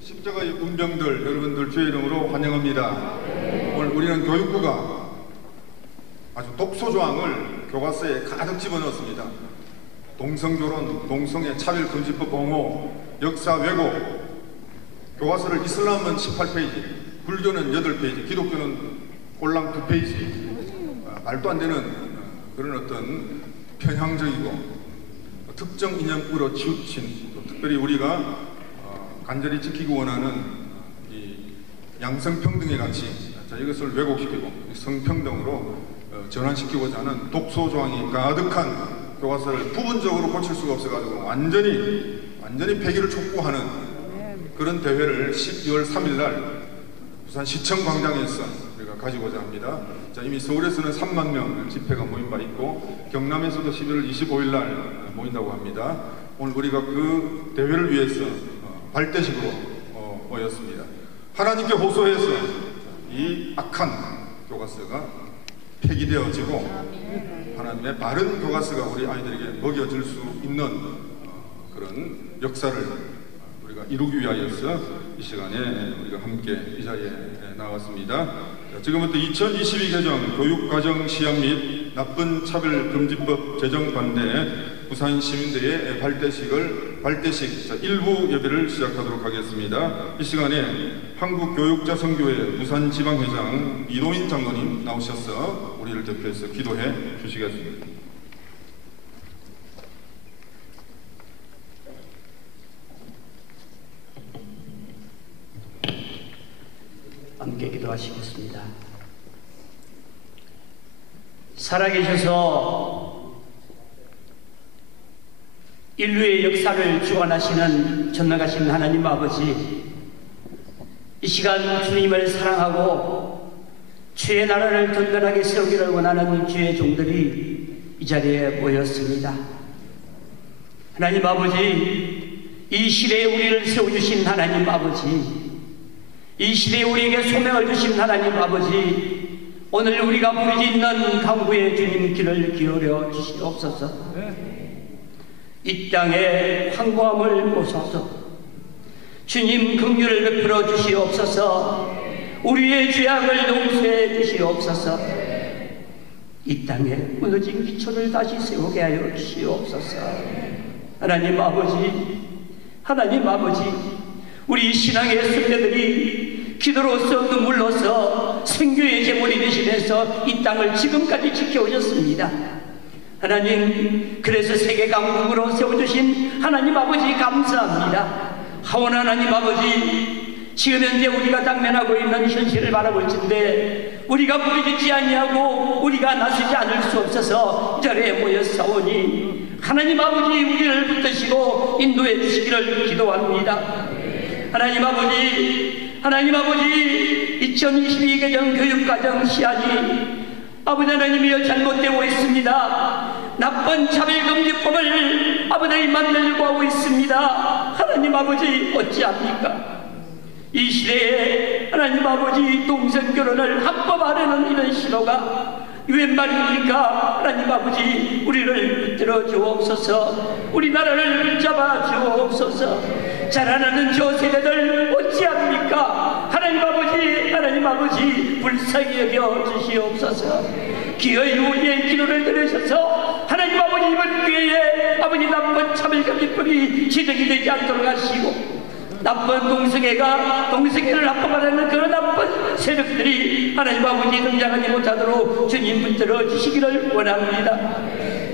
십자가의 운병들 여러분들 주의 이름으로 환영합니다. 오늘 우리는 교육부가 아주 독소조항을 교과서에 가득 집어넣었습니다. 동성결혼, 동성애 차별금지법 옹호, 역사 왜곡, 교과서를 이슬람은 18페이지, 불교는 8페이지, 기독교는 꼴랑 2페이지, 말도 안 되는 그런 어떤 편향적이고 특정 이념으로 치우친, 또 특별히 우리가 간절히 지키고 원하는 이 양성평등의 가치, 이것을 왜곡시키고 성평등으로 전환시키고자 하는 독소조항이 가득한 교과서를 부분적으로 고칠 수가 없어가지고 완전히 폐기를 촉구하는 그런 대회를 12월 3일 날 부산 시청 광장에서 우리가 가지고자 합니다. 자, 이미 서울에서는 3만 명 집회가 모인 바 있고 경남에서도 11월 25일 날 모인다고 합니다. 오늘 우리가 그 대회를 위해서 발대식으로 모였습니다. 하나님께 호소해서 이 악한 교과서가 폐기되어지고 하나님의 바른 교과서가 우리 아이들에게 먹여질 수 있는 그런 역사를 우리가 이루기 위하여서 이 시간에 우리가 함께 이 자리에 나왔습니다. 지금부터 2022 개정 교육과정 시험 및 나쁜 차별금지법 제정 반대 부산시민대회 발대식 일부 예배를 시작하도록 하겠습니다. 이 시간에 한국교육자선교회 부산지방회장 이동인 장로님 나오셔서 우리를 대표해서 기도해 주시겠습니다. 함께 기도하시겠습니다. 살아계셔서 인류의 역사를 주관하시는 전능하신 하나님 아버지, 이 시간 주님을 사랑하고 주의 나라를 든든하게 세우기를 원하는 주의 종들이 이 자리에 모였습니다. 하나님 아버지, 이 시대에 우리를 세워주신 하나님 아버지, 이 시대에 우리에게 소명을 주신 하나님 아버지, 오늘 우리가 부르짖는 강구의 주님 귀를 기울여 주시옵소서. 이 땅에 황무함을 보소서. 주님 긍휼을 베풀어 주시옵소서. 우리의 죄악을 용서해 주시옵소서. 이 땅에 무너진 기초를 다시 세우게 하여 주시옵소서. 하나님 아버지, 우리 신앙의 선배들이 기도로서 눈물로서 생교의 제물이 되시면서 이 땅을 지금까지 지켜오셨습니다. 하나님, 그래서 세계 강국으로 세워주신 하나님 아버지 감사합니다. 하원 하나님 아버지, 지금 현재 우리가 당면하고 있는 현실을 바라볼 텐데 우리가 부르짖지 아니하고 우리가 나서지 않을 수 없어서 이 자리에 모였사오니 하나님 아버지, 우리를 붙드시고 인도해 주시기를 기도합니다. 하나님 아버지, 2022 개정 교육과정 시안이 아버지 하나님이여 잘못되고 있습니다. 나쁜 차별금지법을 아버지 만들려고 하고 있습니다. 하나님 아버지, 어찌합니까? 이 시대에 하나님 아버지 동성결혼을 합법화하려는 이런 시도가 웬 말입니까? 하나님 아버지, 우리를 붙들어 주옵소서. 우리나라를 붙잡아 주옵소서. 자라나는 저 세대들 어찌합니까? 하나님 아버지 불쌍히 여겨 주시옵소서. 기어이 우리의 기도를 들으셔서 하나님 아버지 이번 기회에 아버지 나쁜 차별금지법이 지정이 되지 않도록 하시고, 나쁜 동성애를 합법화하는 그런 나쁜 세력들이 하나님 아버지 등장하지 못하도록 주님 붙들어 주시기를 원합니다.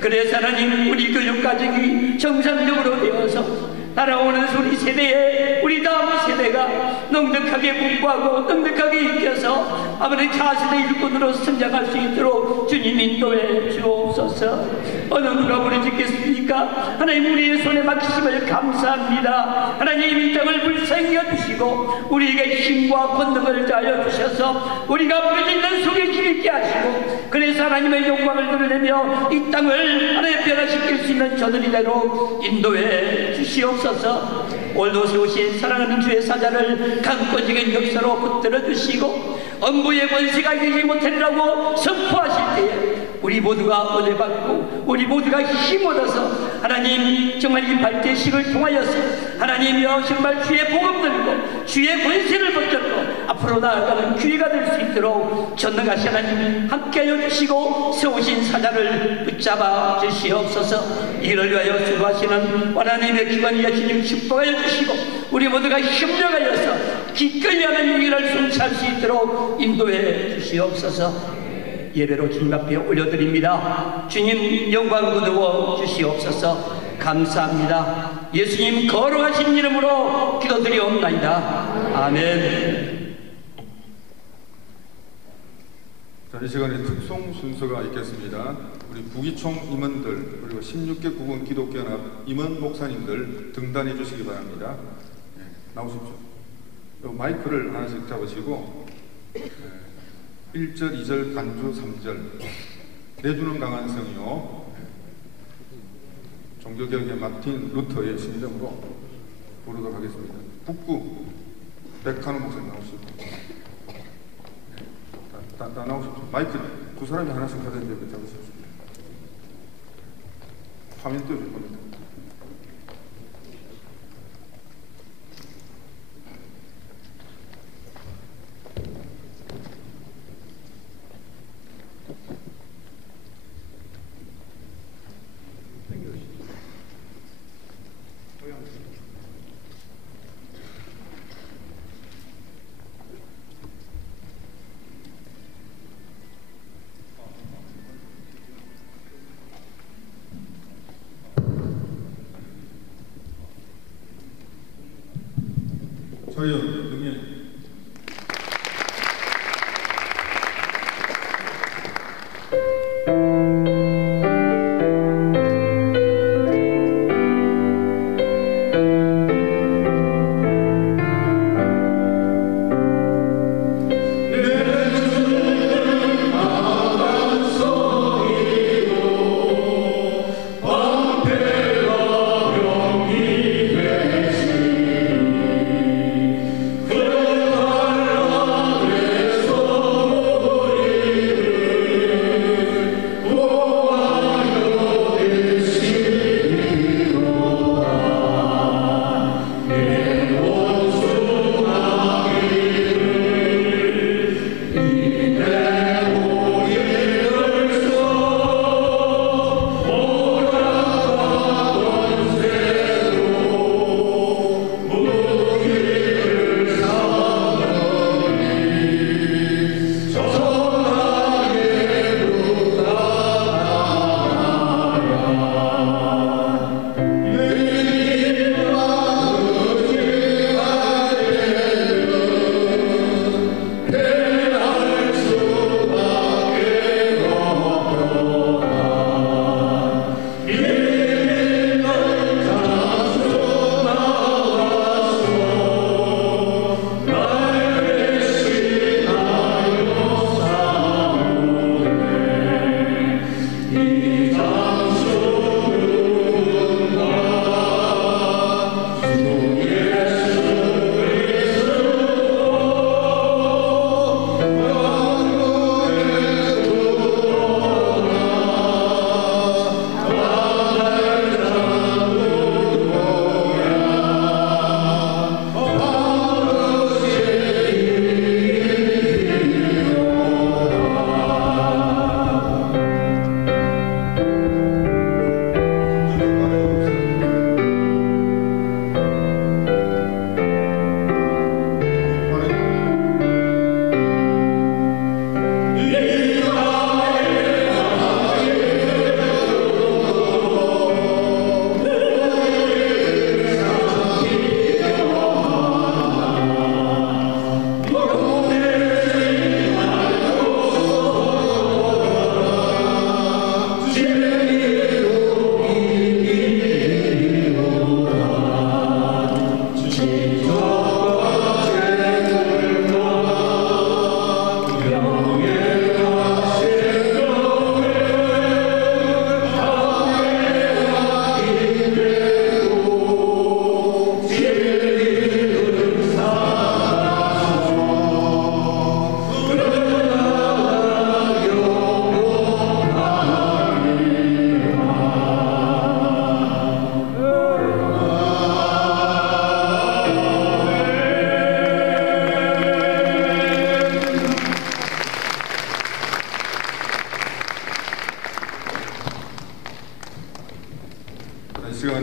그래서 하나님, 우리 교육과정이 정상적으로 되어서 따라오는 우리 세대에, 우리 다음 세대가 넉넉하게 공부하고 넉넉하게 익혀서 아버지 차세대 일꾼으로 성장할 수 있도록 주님 인도해 주옵소서. 어느 누가 부르짖겠습니까? 하나님, 우리의 손에 맡기심을 감사합니다. 하나님, 이 땅을 불쌍히 여주시고 우리에게 힘과 권능을 다하여 주셔서 우리가 부르짖는 속에 힘있게 하시고, 그래서 하나님의 영광을 드러내며 이 땅을 하나님 변화시킬 수 있는 저들이 되도록 인도해 주시옵소서. 오늘도 세우신 사랑하는 주의 사자를 강권적인 역사로 붙들어 주시고 엄부의 권세가 이기지 못하리라고 선포하실 때에 우리 모두가 은혜 받고 우리 모두가 힘 얻어서 하나님 정말 이 발대식을 통하여서 하나님이여 정말 주의 복음 들고 주의 권세를 붙잡고 앞으로 나아가는 기회가 될 수 있도록 전능하신 하나님 함께하여 주시고 세우신 사자를 붙잡아 주시옵소서. 이를 위하여 수고하시는 하나님의 기관이여 주님 축복하여 주시고 우리 모두가 협력하여서 기꺼이 하는 일을 성취할 수 있도록 인도해 주시옵소서. 예배로 주님 앞에 올려드립니다. 주님 영광 거두어 주시옵소서. 감사합니다. 예수님 거룩하신 이름으로 기도드리옵나이다. 아멘. 자, 이 시간에 특송 순서가 있겠습니다. 우리 부기총 임원들 그리고 16개 구분 기독교연합 임원 목사님들 등단해 주시기 바랍니다. 네, 나오십시오. 마이크를 하나씩 잡으시고 1절, 2절, 간주, 3절 내주는 강한 성이요 종교개혁의 마틴 루터의 심정으로 부르도록 하겠습니다. 북구 백한우 목사님 나오시고 다 나오십시오. 마이크 두 사람이 하나씩 하던데 잡으십시오. 화면 띄워줄 겁니다. 서희연 등에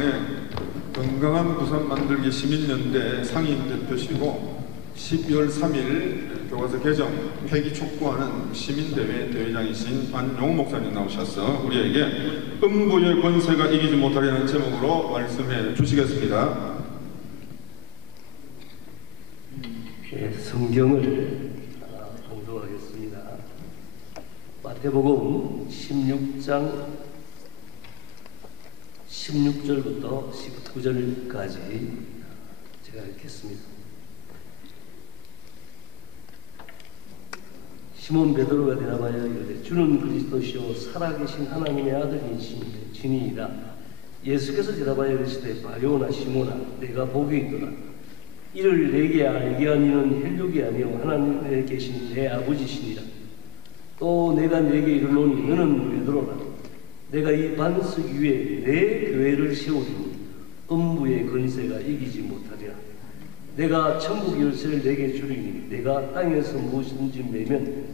부산의 건강한 부산 만들기 시민연대 상임대표시고 12월 3일 교과서 개정 폐기 촉구하는 시민대회 대회장이신 안용우 목사님 나오셔서 우리에게 음부의 권세가 이기지 못하려는 제목으로 말씀해 주시겠습니다. 성경을 봉독하겠습니다. 마태복음 16장 16절부터 19절까지 제가 읽겠습니다. 시몬 베드로가 대답하여 이르되 주는 그리스도시요 살아계신 하나님의 아들이시니이다. 예수께서 대답하여 이르시되 바요나 시몬아 내가 복이 있도다. 이를 내게 알게 하니는 혈육이 아니요 하나님에 계신 내 아버지시니라. 또 내가 내게 이르노니 너는 베드로라. 내가 이 반석 위에 내 교회를 세우리니 음부의 권세가 이기지 못하리라. 내가 천국 열쇠를 내게 주리니 내가 땅에서 무엇이든지 매면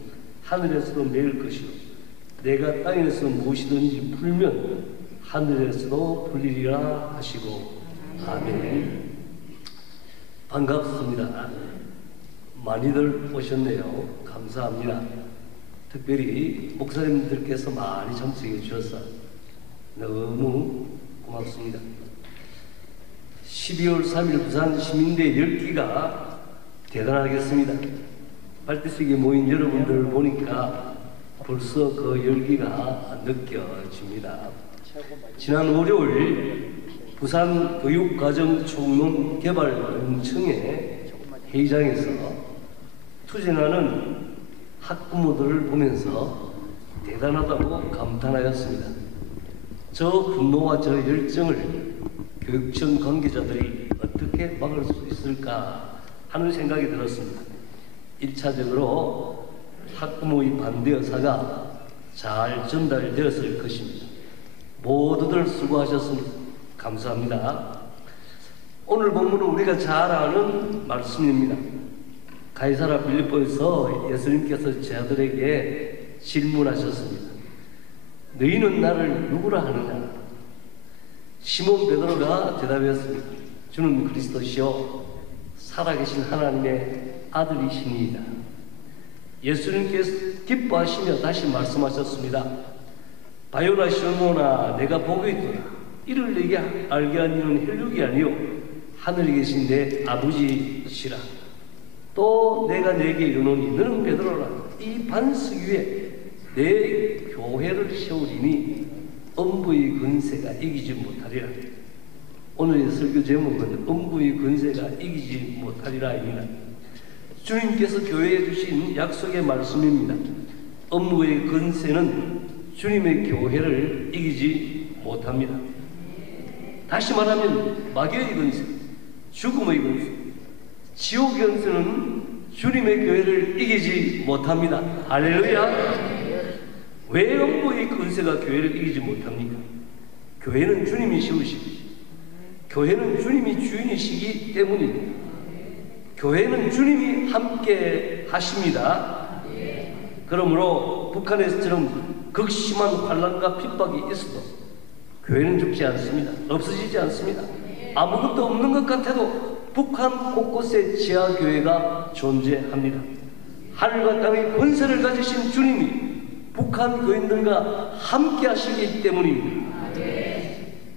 하늘에서도 매일 것이요 내가 땅에서 무엇이든지 풀면 하늘에서도 풀리리라 하시고 아멘. 반갑습니다. 많이들 오셨네요. 감사합니다. 특별히 목사님들께서 많이 참석해 주셔서 너무 고맙습니다. 12월 3일 부산 시민대 열기가 대단하겠습니다. 발대식에 모인 여러분들을 보니까 벌써 그 열기가 느껴집니다. 지난 월요일 부산 교육과정총론 개발공청회 회의장에서 투쟁하는 학부모들을 보면서 대단하다고 감탄하였습니다. 저 분노와 저 열정을 교육청 관계자들이 어떻게 막을 수 있을까 하는 생각이 들었습니다. 1차적으로 학부모의 반대 의사가 잘 전달되었을 것입니다. 모두들 수고하셨습니다. 감사합니다. 오늘 본문은 우리가 잘 아는 말씀입니다. 가이사라 빌립보에서 예수님께서 제자들에게 질문하셨습니다. 너희는 나를 누구라 하느냐? 시몬 베드로가 대답했습니다. 주는 그리스도시요 살아계신 하나님의 아들이시니이다. 예수님께서 기뻐하시며 다시 말씀하셨습니다. 바요나 시몬아 내가 복이 있도다. 이를 내게 알게 하니는 혈육이 아니요 하늘에 계신 내 아버지시라. 또 내가 내게 이르노니 너는 베드로라. 이 반석 위에 내 교회를 세우리니 음부의 권세가 이기지 못하리라. 오늘의 설교 제목은 음부의 권세가 이기지 못하리라입니다. 주님께서 교회에 주신 약속의 말씀입니다. 음부의 권세는 주님의 교회를 이기지 못합니다. 다시 말하면 마귀의 권세, 죽음의 권세, 지옥의 권세는 주님의 교회를 이기지 못합니다. 할렐루야. 왜 음부의 권세가 교회를 이기지 못합니까? 교회는 주님이 세우시고 교회는 주님이 주인이시기 때문입니다. 교회는 주님이 함께 하십니다. 그러므로 북한에서처럼 극심한 환난과 핍박이 있어도 교회는 죽지 않습니다. 없어지지 않습니다. 아무것도 없는 것 같아도 북한 곳곳에 지하교회가 존재합니다. 하늘과 땅의 권세를 가지신 주님이 북한 교인들과 함께 하시기 때문입니다.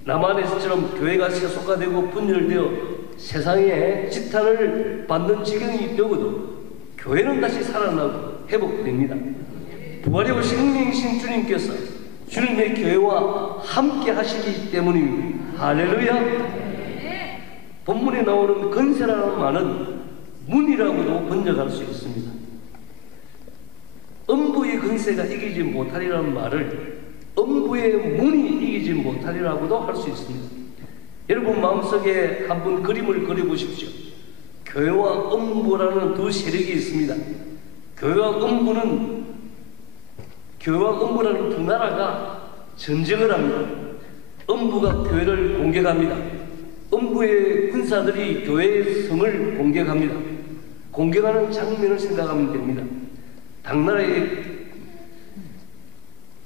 남한에서처럼 교회가 세속화되고 분열되어 세상에 지탄을 받는 지경이 되어도 교회는 다시 살아나고 회복됩니다. 부활에 오신 생명이신 주님께서 주님의 교회와 함께 하시기 때문입니다. 할렐루야. 본문에 나오는 권세라는 말은 문이라고도 번역할 수 있습니다. 음부의 권세가 이기지 못하리라는 말을 음부의 문이 이기지 못하리라고도 할 수 있습니다. 여러분 마음속에 한번 그림을 그려보십시오. 교회와 음부라는 두 세력이 있습니다. 교회와 음부라는 두 나라가 전쟁을 합니다. 음부가 교회를 공격합니다. 음부의 군사들이 교회의 성을 공격합니다. 공격하는 장면을 생각하면 됩니다. 당나라의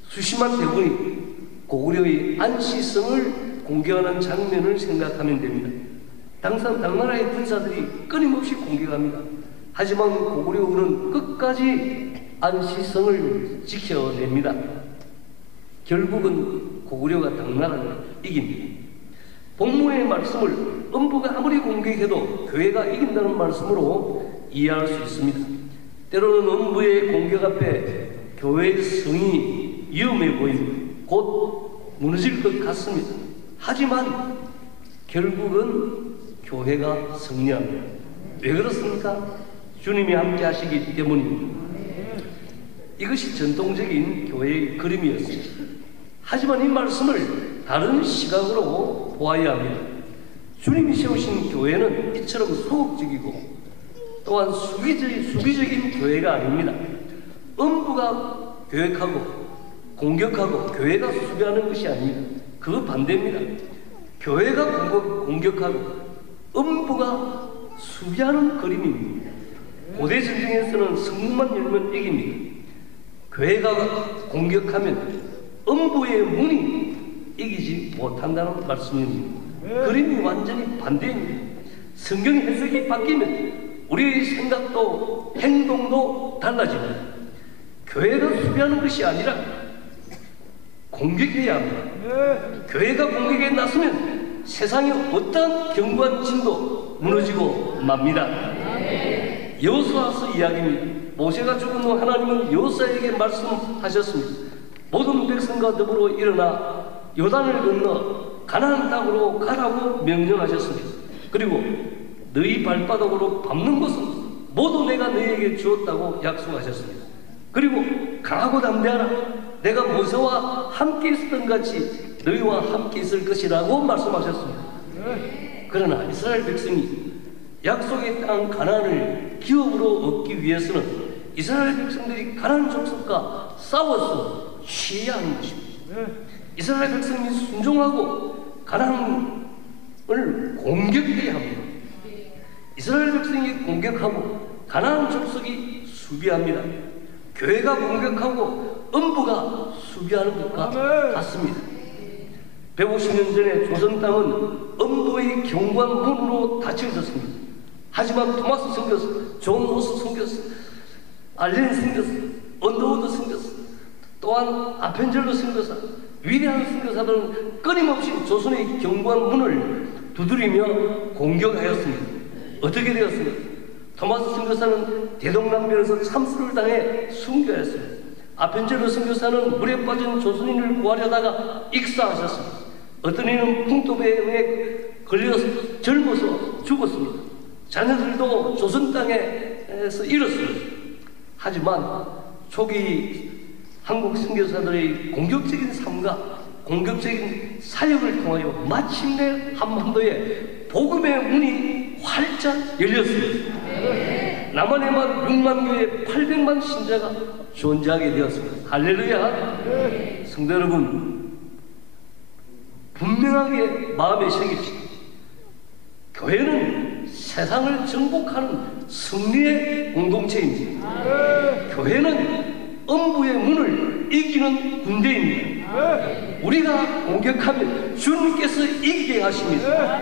수십만 대군이 고구려의 안시성을 공격하는 장면을 생각하면 됩니다. 당나라의 군사들이 끊임없이 공격합니다. 하지만 고구려군은 끝까지 안시성을 지켜냅니다. 결국은 고구려가 당나라를 이깁니다. 복무의 말씀을 음부가 아무리 공격해도 교회가 이긴다는 말씀으로 이해할 수 있습니다. 때로는 음부의 공격 앞에 교회의 성이 위험해 보입니다. 곧 무너질 것 같습니다. 하지만 결국은 교회가 승리합니다. 왜 그렇습니까? 주님이 함께 하시기 때문입니다. 이것이 전통적인 교회의 그림이었습니다. 하지만 이 말씀을 다른 시각으로 보아야 합니다. 주님이 세우신 교회는 이처럼 소극적이고 또한 수비적인 교회가 아닙니다. 음부가 교획하고 공격하고 교회가 수비하는 것이 아닙니다. 그 반대입니다. 교회가 공격하고 음부가 수비하는 그림입니다. 고대 전쟁에서는 성문만 열면 이깁니다. 교회가 공격하면 음부의 문이 이기지 못한다는 말씀입니다. 그림이 완전히 반대입니다. 성경 해석이 바뀌면 우리의 생각도 행동도 달라집니다. 교회가 수비하는 것이 아니라 공격해야 합니다. 교회가 공격에 나서면 세상의 어떠한 견고한 진도 무너지고 맙니다. 여호수아서 이야기입니다. 모세가 죽은 후 하나님은 여호수아에게 말씀하셨습니다. 모든 백성과 더불어 일어나 요단을 건너 가나안 땅으로 가라고 명령하셨습니다. 그리고 너희 발바닥으로 밟는 것은 모두 내가 너희에게 주었다고 약속하셨습니다. 그리고 강하고 담대하라. 내가 모세와 함께 있었던 같이 너희와 함께 있을 것이라고 말씀하셨습니다. 그러나 이스라엘 백성이 약속의 땅 가나안을 기업으로 얻기 위해서는 이스라엘 백성들이 가나안 족속과 싸워서 취해야 하는 것입니다. 이스라엘 백성이 순종하고 가나안을 공격해야 합니다. 이스라엘 백성이 공격하고 가나안 족속이 수비합니다. 교회가 공격하고 음부가 수비하는 것과 같습니다. 150년 전에 조선 땅은 음부의 견고한 문으로 닫혀 있었습니다. 하지만 토마스 선교사, 존 호스 선교사, 알렌 선교사, 언더우드 선교사, 또한 아펜젤로 선교사, 위대한 선교사들은 끊임없이 조선의 견고한 문을 두드리며 공격하였습니다. 어떻게 되었습니까? 토마스 선교사는 대동남변에서 참수를 당해 순교했습니다. 아펜젤로 선교사는 물에 빠진 조선인을 구하려다가 익사하셨습니다. 어떤 이는 풍토배에 의해 걸려서 젊어서 죽었습니다. 자녀들도 조선 땅에서 잃었습니다. 하지만 초기 한국 선교사들의 공격적인 삶과 공격적인 사역을 통하여 마침내 한반도에 복음의 문이 활짝 열렸습니다. 남한에만 6만 교회 800만 신자가 존재하게 되었습니다. 할렐루야. 성도 여러분, 분명하게 마음에 새깁시다. 교회는 세상을 정복하는 승리의 공동체입니다. 교회는 음부의 문을 이기는 군대입니다. 우리가 공격하면 주님께서 이기게 하십니다.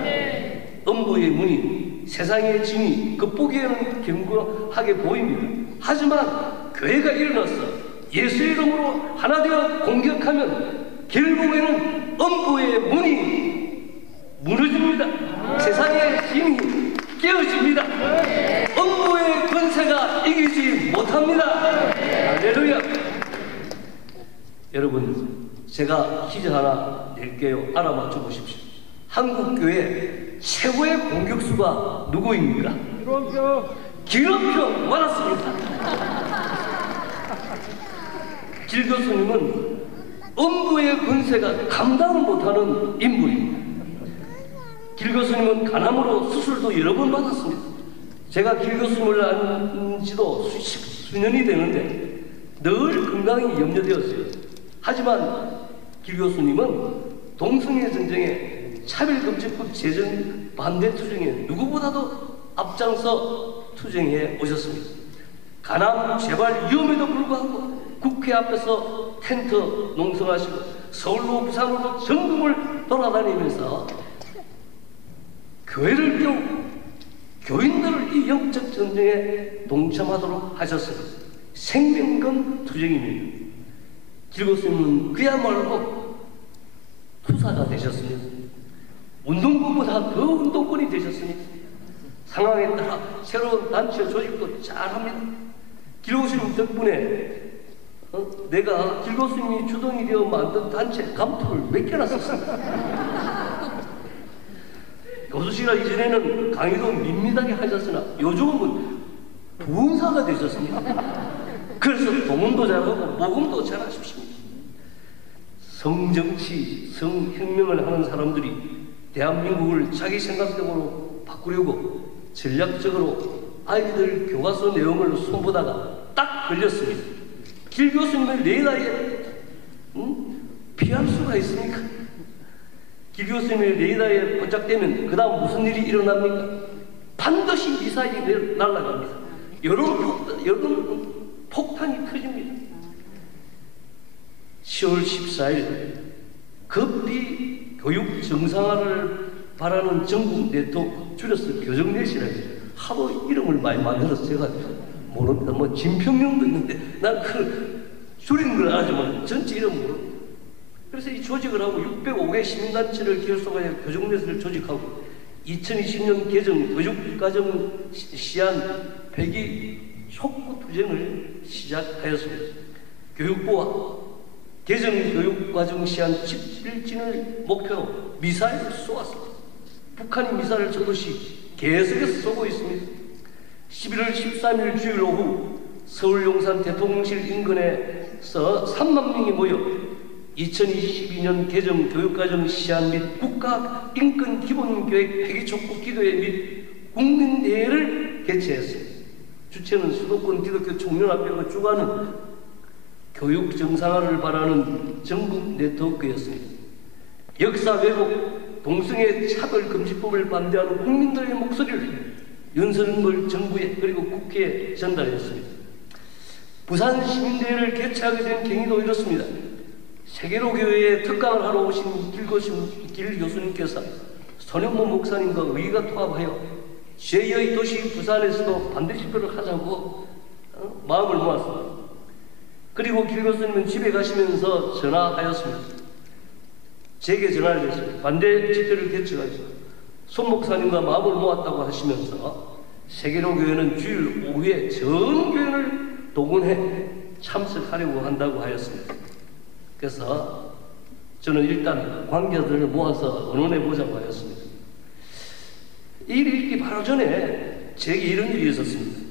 음부의 문이 세상의 진이 극복에는 견고하게 보입니다. 하지만 교회가 일어나서 예수 이름으로 하나 되어 공격하면 결국에는 음부의 문이 무너집니다. 세상의 진이 깨어집니다. 음부의 권세가 이기지 못합니다. 할렐루야. 여러분, 제가 퀴즈 하나 낼게요. 알아맞혀 보십시오. 한국교회 최고의 공격수가 누구입니까? 기름표 맞았습니다. 길 교수님은 음부의 권세가 감당을 못하는 인물입니다. 길 교수님은 간암으로 수술도 여러 번 받았습니다. 제가 길 교수님을 안 지도 수년이 되는데 늘 건강이 염려되었어요. 하지만 길 교수님은 동성애 전쟁에 차별금지법 제정 반대 투쟁에 누구보다도 앞장서 투쟁해 오셨습니다. 간암 재발 위험에도 불구하고 국회 앞에서 텐트 농성하시고 서울로 부산으로 전국을 돌아다니면서 교회를 깨우고 교인들을 이 영적 전쟁에 동참하도록 하셨습니다. 생명건 투쟁입니다. 길고스님은 그야말로 투사가 되셨습니다. 운동권보다 더 운동권이 되셨습니다. 상황에 따라 새로운 단체 조직도 잘합니다. 길고스님 덕분에 내가 길고스님이 주동이 되어 만든 단체 감투를 몇 개나 썼습니다. 교수씨가 이전에는 강의도 밋밋하게 하셨으나 요즘은 부흥사가 되셨습니다. 그래서 동문도 잘하고 모금도 잘하십니다. 성정치, 성혁명을 하는 사람들이 대한민국을 자기 생각대로 바꾸려고 전략적으로 아이들 교과서 내용을 손보다가 딱 걸렸습니다. 길 교수님의 레이더에 피할 수가 있습니까? 길 교수님의 레이더에 포착되면 그 다음 무슨 일이 일어납니까? 반드시 미사일이 날아갑니다. 여러 폭탄이 터집니다. 10월 14일 급히 교육 정상화를 바라는 전국 네트워크, 줄여서 교정넷이라고 해요. 하도 이름을 많이 만들어서 제가 모릅니다. 뭐 진평령도 있는데 난 그 줄이는 걸 알지만 전체 이름 모릅니다. 그래서 이 조직을 하고 605개 시민단체를 결속하여 교정넷을 조직하고 2020년 개정 교육과정 시한 폐기 촉구 투쟁을 시작하였습니다. 교육부와 개정 교육과정 시한 10일진을 목표로 미사일을 쏘았습니다. 북한이 미사일을 저것이 계속해서 쏘고 있습니다. 11월 13일 주일 오후 서울 용산 대통령실 인근에서 3만 명이 모여 2022년 개정 교육과정 시한 및 국가 인권 기본계획 폐기 촉구 기도회 및 국민대회를 개최했습니다. 주체는 수도권 기독교 총연합회가 주관하는 교육 정상화를 바라는 전국 네트워크였습니다. 역사 왜곡, 동성애 차별금지법을 반대하는 국민들의 목소리를 윤석열 정부에 그리고 국회에 전달했습니다. 부산 시민대회를 개최하게 된 경위도 이렇습니다. 세계로 교회에 특강을 하러 오신 길 교수님께서 손영모 목사님과 의의가 통합하여 제2의 도시 부산에서도 반대 집회를 하자고 마음을 모았습니다. 그리고 길 교수님은 집에 가시면서 전화하였습니다. 제게 전화를 했습니다. 반대 집회를 개최하죠. 손 목사님과 마음을 모았다고 하시면서 세계로 교회는 주일 오후에 전 교회를 동원해 참석하려고 한다고 하였습니다. 그래서 저는 일단 관계자들을 모아서 의논해 보자고 하였습니다. 이 일이 있기 바로 전에 제게 이런 일이 있었습니다.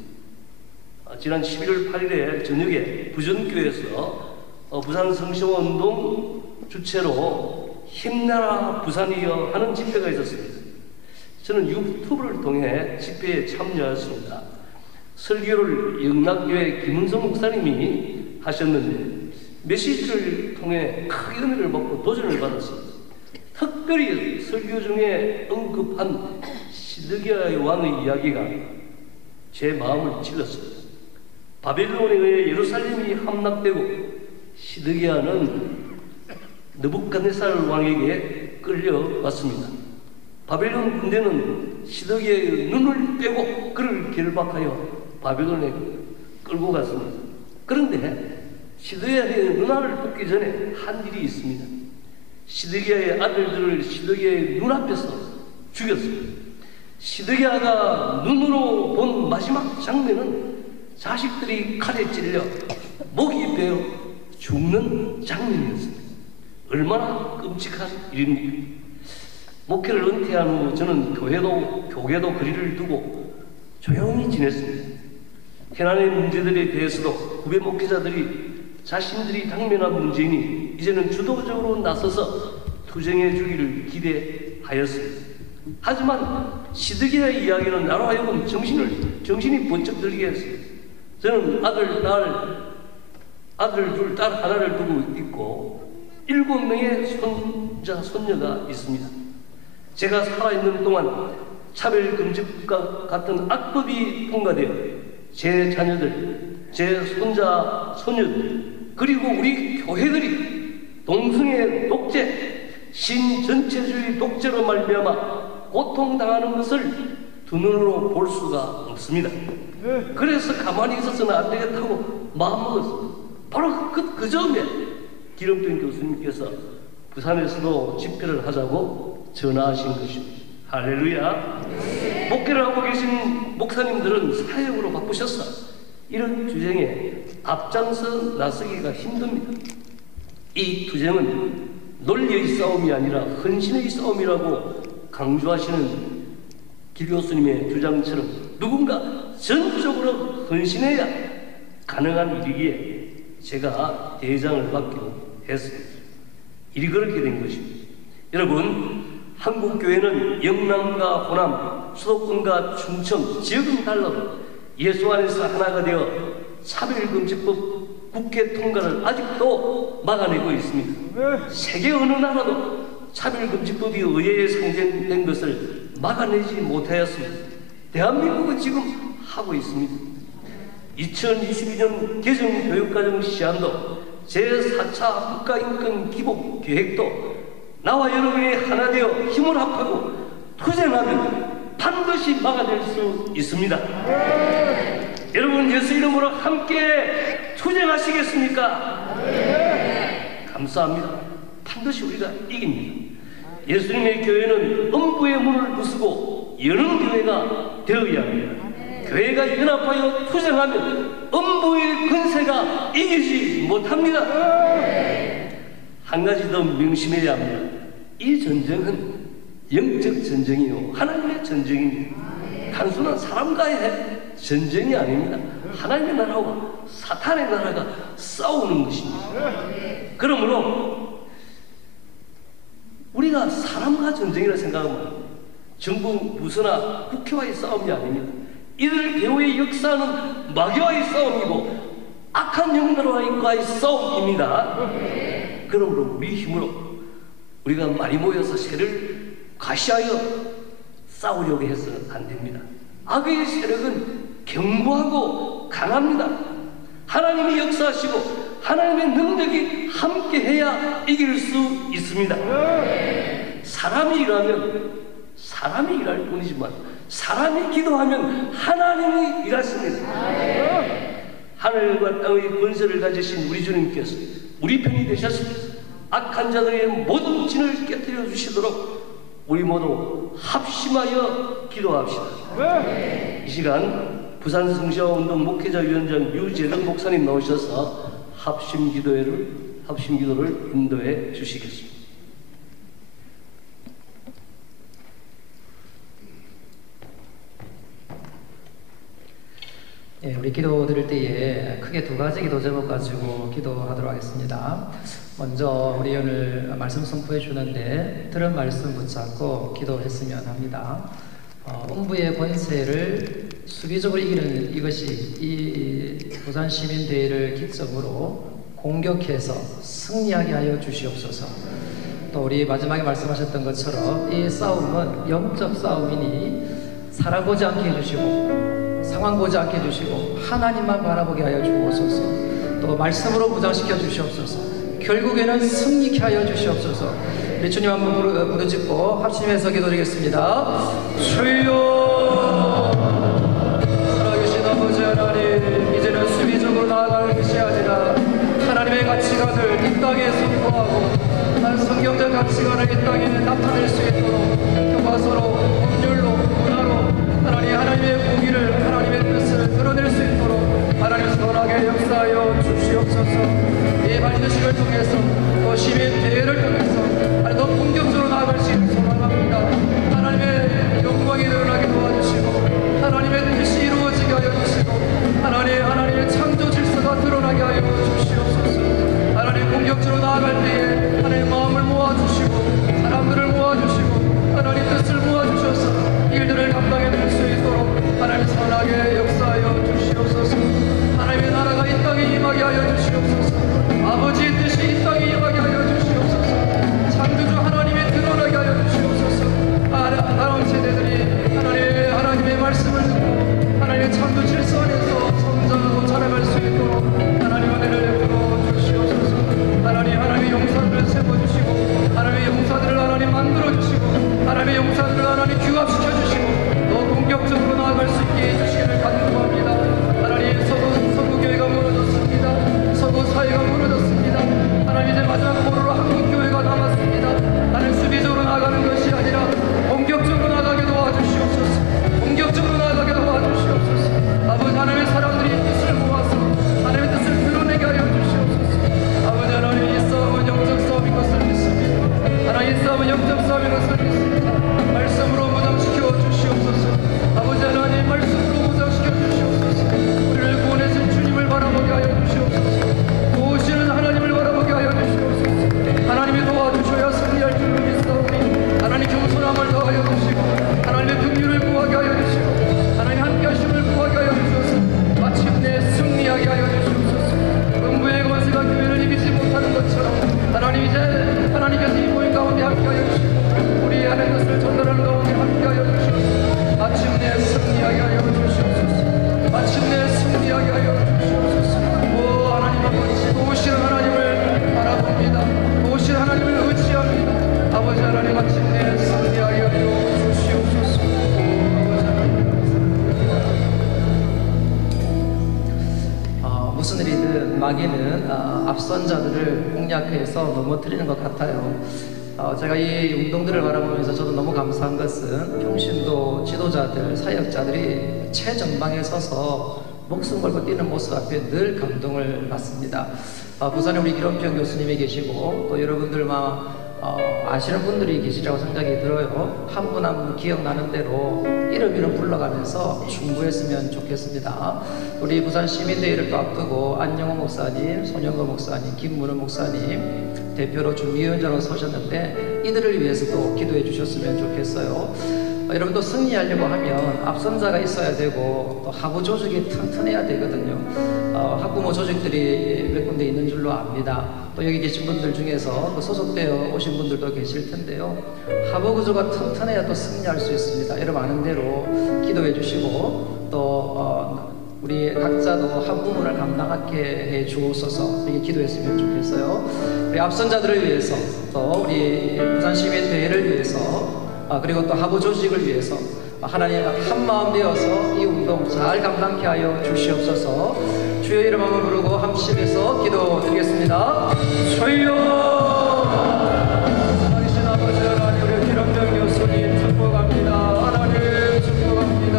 지난 11월 8일에 저녁에 부전교에서 부산 성시원운동 주체로 힘내라 부산이여 하는 집회가 있었습니다. 저는 유튜브를 통해 집회에 참여하였습니다. 설교를 영락교회 김은성 목사님이 하셨는데 메시지를 통해 큰 은혜를 받고 도전을 받았습니다. 특별히 설교 중에 언급한 시드기야 왕의 이야기가 제 마음을 찔렀습니다. 바벨론에 의해 예루살렘이 함락되고 시드기야는 느부갓네살 왕에게 끌려왔습니다. 바벨론 군대는 시드기야의 눈을 빼고 그를 결박하여 바벨론에 끌고 갔습니다. 그런데 시드기야의 누나를 뽑기 전에 한 일이 있습니다. 시드기야의 아들들을 시드기야의 눈앞에서 죽였습니다. 시드기야가 눈으로 본 마지막 장면은 자식들이 칼에 찔려 목이 베어 죽는 장면이었습니다. 얼마나 끔찍한 일입니까? 목회를 은퇴한 후 저는 교계도 거리를 두고 조용히 지냈습니다. 현안의 문제들에 대해서도 후배 목회자들이 자신들이 당면한 문제이니 이제는 주도적으로 나서서 투쟁해 주기를 기대하였습니다. 하지만 시드기야의 이야기는 나로 하여금 정신이 번쩍 들게 했습니다. 저는 아들 둘, 딸 하나를 두고 있고 7명의 손자, 손녀가 있습니다. 제가 살아있는 동안 차별금지법과 같은 악법이 통과되어 제 자녀들, 제 손자, 손녀들, 그리고 우리 교회들이 동성애 독재, 신전체주의 독재로 말미암아 고통당하는 것을 두 눈으로 볼 수가 없습니다. 그래서 가만히 있어서는 안 되겠다고 마음먹었습니다. 바로 그 점에 기름병 교수님께서 부산에서도 집회를 하자고 전화하신 것입니다. 할렐루야. 목회를 하고 계신 목사님들은 사역으로 바쁘셨어. 이런 투쟁에 앞장서 나서기가 힘듭니다. 이 투쟁은 논리의 싸움이 아니라 헌신의 싸움이라고 강조하시는 길 교수님의 주장처럼 누군가 전적으로 헌신해야 가능한 일이기에 제가 대장을 맡기로 했습니다. 일이 그렇게 된 것입니다. 여러분, 한국교회는 영남과 호남, 수도권과 충청, 지역은 달라도 예수 안에서 하나가 되어 차별금지법 국회 통과를 아직도 막아내고 있습니다. 세계 어느 나라도 차별금지법이 의회에 상정된 것을 막아내지 못하였습니다. 대한민국은 지금 하고 있습니다. 2022년 개정교육과정 시안도 제4차 국가인권기본계획도 나와 여러분이 하나 되어 힘을 합하고 투쟁하면 반드시 막아낼 수 있습니다. 여러분, 예수 이름으로 함께 투쟁하시겠습니까? 감사합니다. 반드시 우리가 이깁니다. 예수님의 교회는 음부의 문을 부수고 여는 교회가 되어야 합니다. 교회가 연합하여 투쟁하면 음부의 권세가 이기지 못합니다. 한 가지 더 명심해야 합니다. 이 전쟁은 영적 전쟁이요 하나님의 전쟁입니다. 단순한 사람과의 전쟁이 아닙니다. 하나님의 나라와 사탄의 나라가 싸우는 것입니다. 그러므로 우리가 사람과 전쟁이라 생각하면 정부 부서나 국회와의 싸움이 아닙니다. 이들 배후의 역사는 마귀와의 싸움이고 악한 영들과의 싸움입니다. 그러므로 우리 힘으로 우리가 많이 모여서 세를 과시하여 싸우려고 해서는 안 됩니다. 악의 세력은 견고하고 강합니다. 하나님이 역사하시고 하나님의 능력이 함께해야 이길 수 있습니다. 사람이 일할 뿐이지만 사람이 기도하면 하나님이 일하십니다. 하늘과 땅의 권세를 가지신 우리 주님께서 우리 편이 되셨습니다. 악한 자들의 모든 진을 깨뜨려 주시도록 우리 모두 합심하여 기도합시다. 이 시간 부산 성시화운동 목회자위원장 유재덕 목사님 나오셔서 합심 기도를 인도해 주시겠습니다. 우리 기도 드릴 때에 크게 두 가지 기도 제목 가지고 기도하도록 하겠습니다. 먼저 우리 오늘 말씀 선포해 주는데 들은 말씀 붙잡고 기도했으면 합니다. 음부의 권세를 수비적으로 이기는 이것이 이 부산 시민대회를 기점으로 공격해서 승리하게 하여 주시옵소서. 또 우리 마지막에 말씀하셨던 것처럼 이 싸움은 영적 싸움이니 사람 보지 않게 해주시고 상황 보지 않게 해주시고 하나님만 바라보게 하여 주옵소서. 또 말씀으로 무장시켜 주시옵소서. 결국에는 승리케 하여 주시옵소서. 우리 주님 한번 부르짖고 합심해서 기도드리겠습니다. 주여, 살아계신 아버지 하나님, 이제는 수비적으로 나아갈 것이 아니라 하나님의 가치관을 이 땅에 선포하고 성경적 가치관을 이 땅에 나타낼 수 있도록 교과서로, 법률로, 문화로 하나님의 공의를, 하나님의 뜻을 드러낼 수 있도록 하나님 선하게 역사하여 주시옵소서. 이 반드시를 통해서 또 시민 대회를 통해서 하나님 더 공격적으로 나아갈 수 있는 소망합니다. 하나님의 영광이 드러나게 도와주시고 하나님의 뜻이 이루어지게 하여 주시고 하나님의 창조 질서가 드러나게 하여 주시옵소서. 하나님 공격적으로 나아갈 때에 하나님 마음을 모아주시고 사람들을 모아주시고 하나님 뜻을 모아주셔서 일들을 감당해낼 수 있도록 하나님 선하게 역사하여 주시옵소서. 하나님의 나라가 이 땅에 임하게 하여 주시옵소서. 아버지의 뜻이 이 땅에 임하게 하여 주시옵소서. 창조주 하나님이 드러나게 하여 주시옵소서. 다음 세대들이 하나님의 말씀을 듣고 하나님의 창조 질서 안에서 성장하고 자라갈 수 있도록 하나님 은혜를 베풀어 주시옵소서. 하나님의 용서를 마귀는 앞선 자들을 공략해서 넘어뜨리는 것 같아요. 제가 이 운동들을 바라보면서 저도 너무 감사한 것은 평신도 지도자들, 사역자들이 최전방에 서서 목숨 걸고 뛰는 모습 앞에 늘 감동을 받습니다. 부산에 우리 기론평 교수님이 계시고 또 여러분들 아시는 분들이 계시라고 생각이 들어요. 한 분 한 분 기억나는 대로 이름 불러가면서 충고했으면 좋겠습니다. 우리 부산 시민대회를 또 앞두고 안영호 목사님, 손영거 목사님, 김문호 목사님 대표로 준비위원장으로 서셨는데 이들을 위해서도 기도해 주셨으면 좋겠어요. 여러분도 승리하려고 하면 앞선자가 있어야 되고 또 하부 조직이 튼튼해야 되거든요. 학부모 조직들이 몇 군데 있는 줄로 압니다. 또 여기 계신 분들 중에서 소속되어 오신 분들도 계실 텐데요. 하부 구조가 튼튼해야 또 승리할 수 있습니다. 여러분 아는 대로 기도해 주시고 또 우리 각자도 학부모를 감당하게 해 주옵소서 이렇게 기도했으면 좋겠어요. 우리 앞선자들을 위해서 또 우리 부산시민대회를 위해서 그리고 또 하부 조직을 위해서 하나님 한 마음 되어서 이 운동 잘 감당케 하여 주시옵소서. 주여 이름 한번 부르고 함심해서 기도드리겠습니다. 주여 하나님 아버지 하나님 우리 기런병 교수님 축복합니다. 하나님 축복합니다.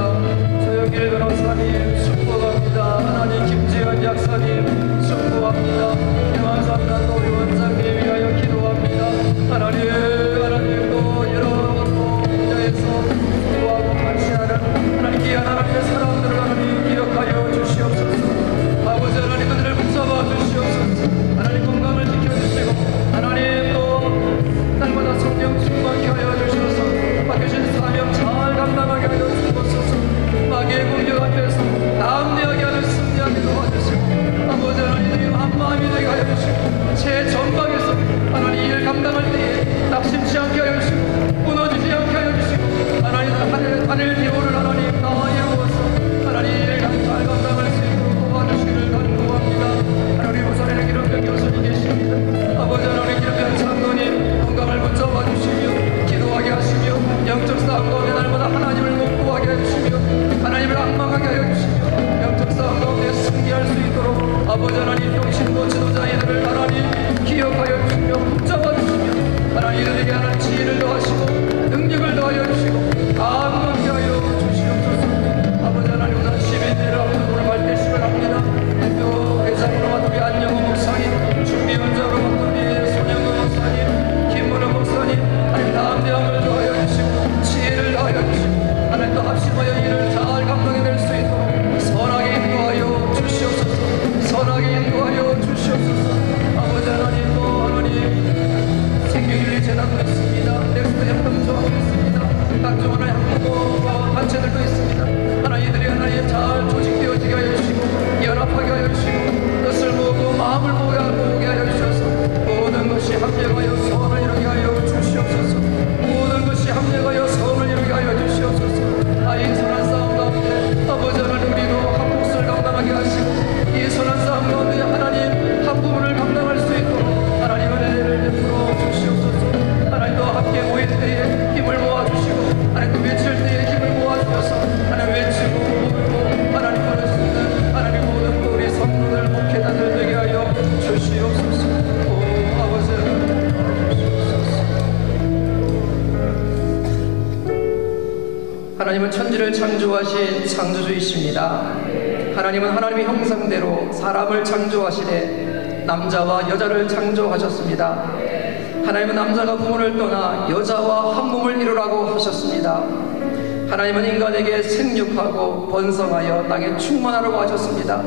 조영길 변호사님 축복합니다. 하나님 김재현 약사님 축복합니다. 김한삼단도 우리 원장님 위하여 기도합니다. 하나님 또 여러 구하고 같이하는 하나님 귀한 하나님의 사랑들을 하나님 기억하여 주시옵소서. 아버지 하나님 그들을 붙잡아 주시옵소서. 하나님 건강을 지켜주시고 하나님 또 날마다 성령 충만케 하여 주셔서 맡겨진 사명 잘 감당하게 하여 주옵소서. 마귀의 공격 앞에서 담대하게 하여 승리하게 도와주시고 아버지 하나님 한마음이 되게 하여 주시고 제 전방에서 하나님 일 감당할 때에 낙심치 않게 하여 주시고 무너지지 않게 하여 주시고 하나님 하늘 기호를 하나님 다 이루어서 하나님 일을 잘 감당할 수 있도록 도와주시기를 간구합니다. 하나님 부산에는 기름병 교수님 계십니다. 아버지 하나님 기름병 장로님 건강을 붙잡아 주시며 기도하게 하시며 영적 싸움 가운데 날마다 하나님을 못 구하게 해주시며 하나님을 악망하게 하여 주시며 영적 싸움 가운데 승리할 수 있도록 아버지 하나님 평신도 지도자들을 하나님 기억하여 주시며 붙잡아 주시며 하나님 이들에게 하나님 지혜를 더하시고 능력을 더하여 주시고 감동케 하여 주시옵소서. 아버지 하나님 우선 시민들을 앞으로 발대식을 합니다. 대표 회장으로 맡은 우리 안영호 목사님, 준비원장으로 맡은 우리 손영거 목사님, 김문호 목사님 하나님 담대함을 더하여 주시고 지혜를 더하여 주시고 하나님 또 합심하여 일을 잘 감당해낼 수 있도록 선하게 인도하여 주시옵소서. 선하게 인도하여 주시옵소서. 아버지 하나님 또 하나님 생명윤리 재단도 있습니다. 넥스트 협동조합도 있습니다. 각종 하나의 학부모 단체들도 있습니다. 하나님 이들이 하나님 잘 조직되어지게 하여 주시고 연합하게 하여 주시고 뜻을 모으고 마음을 모으게 하여 주셔서 모든 것이 합력하여 선을 이루게 하여 주시옵소서. 모든 것이 합력하여 선을 이루게 하여 주시옵소서. 이 선한 싸움 가운데 아버지 하나님 우리도 한 몫을 감당하게 하시고 이 선한 싸움 가운데 하나님 한 부분을 감당할 수 있도록 하나님 은혜를 베풀어 주시옵소서. 하나님 또 함께 모일 때에 힘을 모아주시고 하나님 또 외칠 때에 힘을 모아주셔서 하나님 외치고 부르고 하나님 부를 수 있는 하나님 모든 또 우리 성도들 목회자들 되게 하여 주시옵소서. 오 아버지 하나님은 천지를 창조하신 창조주이십니다. 하나님은 하나님의 형상대로 사람을 창조하시되 남자와 여자를 창조하셨습니다. 하나님은 남자가 부모를 떠나 여자와 한 몸을 이루라고 하셨습니다. 하나님은 인간에게 생육하고 번성하여 땅에 충만하라고 하셨습니다.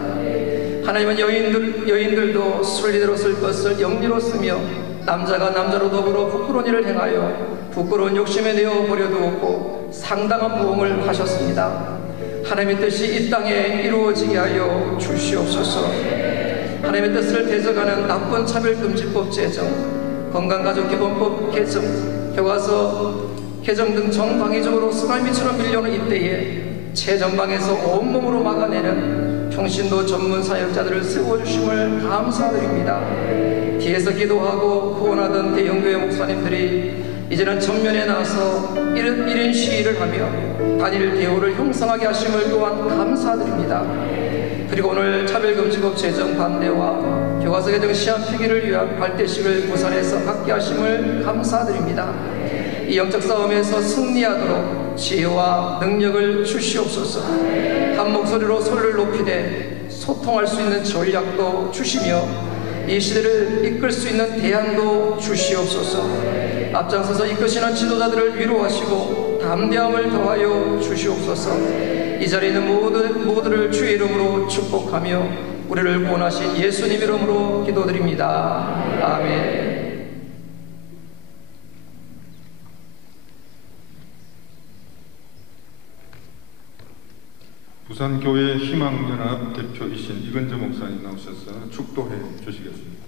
하나님은 여인들도 순리대로 쓸 것을 영리로 쓰며 남자가 남자로 더불어 부끄러운 일을 행하여 부끄러운 욕심에 내어 버려두었고 상당한 부흥을 하셨습니다. 하나님의 뜻이 이 땅에 이루어지게 하여 주시옵소서. 하나님의 뜻을 대적하는 나쁜 차별금지법 제정, 건강가족기본법 개정, 교과서 개정 등 정방위적으로 쓰나미처럼 밀려오는 이때에 최전방에서 온몸으로 막아내는 평신도 전문 사역자들을 세워주심을 감사드립니다. 뒤에서 기도하고 후원하던 대형교회 목사님들이 이제는 전면에 나서 이런 시위를 하며 단일 대우를 형성하게 하심을 또한 감사드립니다. 그리고 오늘 차별금지법 제정 반대와 교과서 개정 시한 폐기를 위한 발대식을 부산에서 갖게 하심을 감사드립니다. 이 영적 싸움에서 승리하도록 지혜와 능력을 주시옵소서. 한 목소리로 소리를 높이되 소통할 수 있는 전략도 주시며 이 시대를 이끌 수 있는 대안도 주시옵소서. 앞장서서 이끄시는 지도자들을 위로하시고 담대함을 더하여 주시옵소서. 이 자리에 있는 모두를 주의 이름으로 축복하며 우리를 구원하신 예수님 이름으로 기도드립니다. 아멘. 부산교회 희망연합 대표이신 이건재 목사님 나오셔서 축도해 주시겠습니다.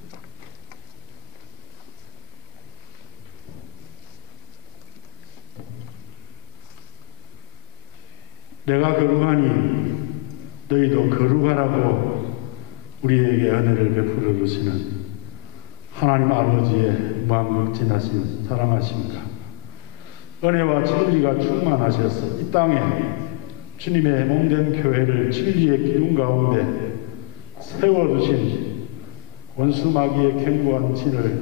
내가 거룩하니 너희도 거룩하라고 우리에게 은혜를 베풀어 주시는 하나님 아버지의 무한극진하신 사랑하심과 은혜와 진리가 충만하셔서 이 땅에 주님의 몸된 교회를 진리의 기둥 가운데 세워주신 원수 마귀의 견고한 진을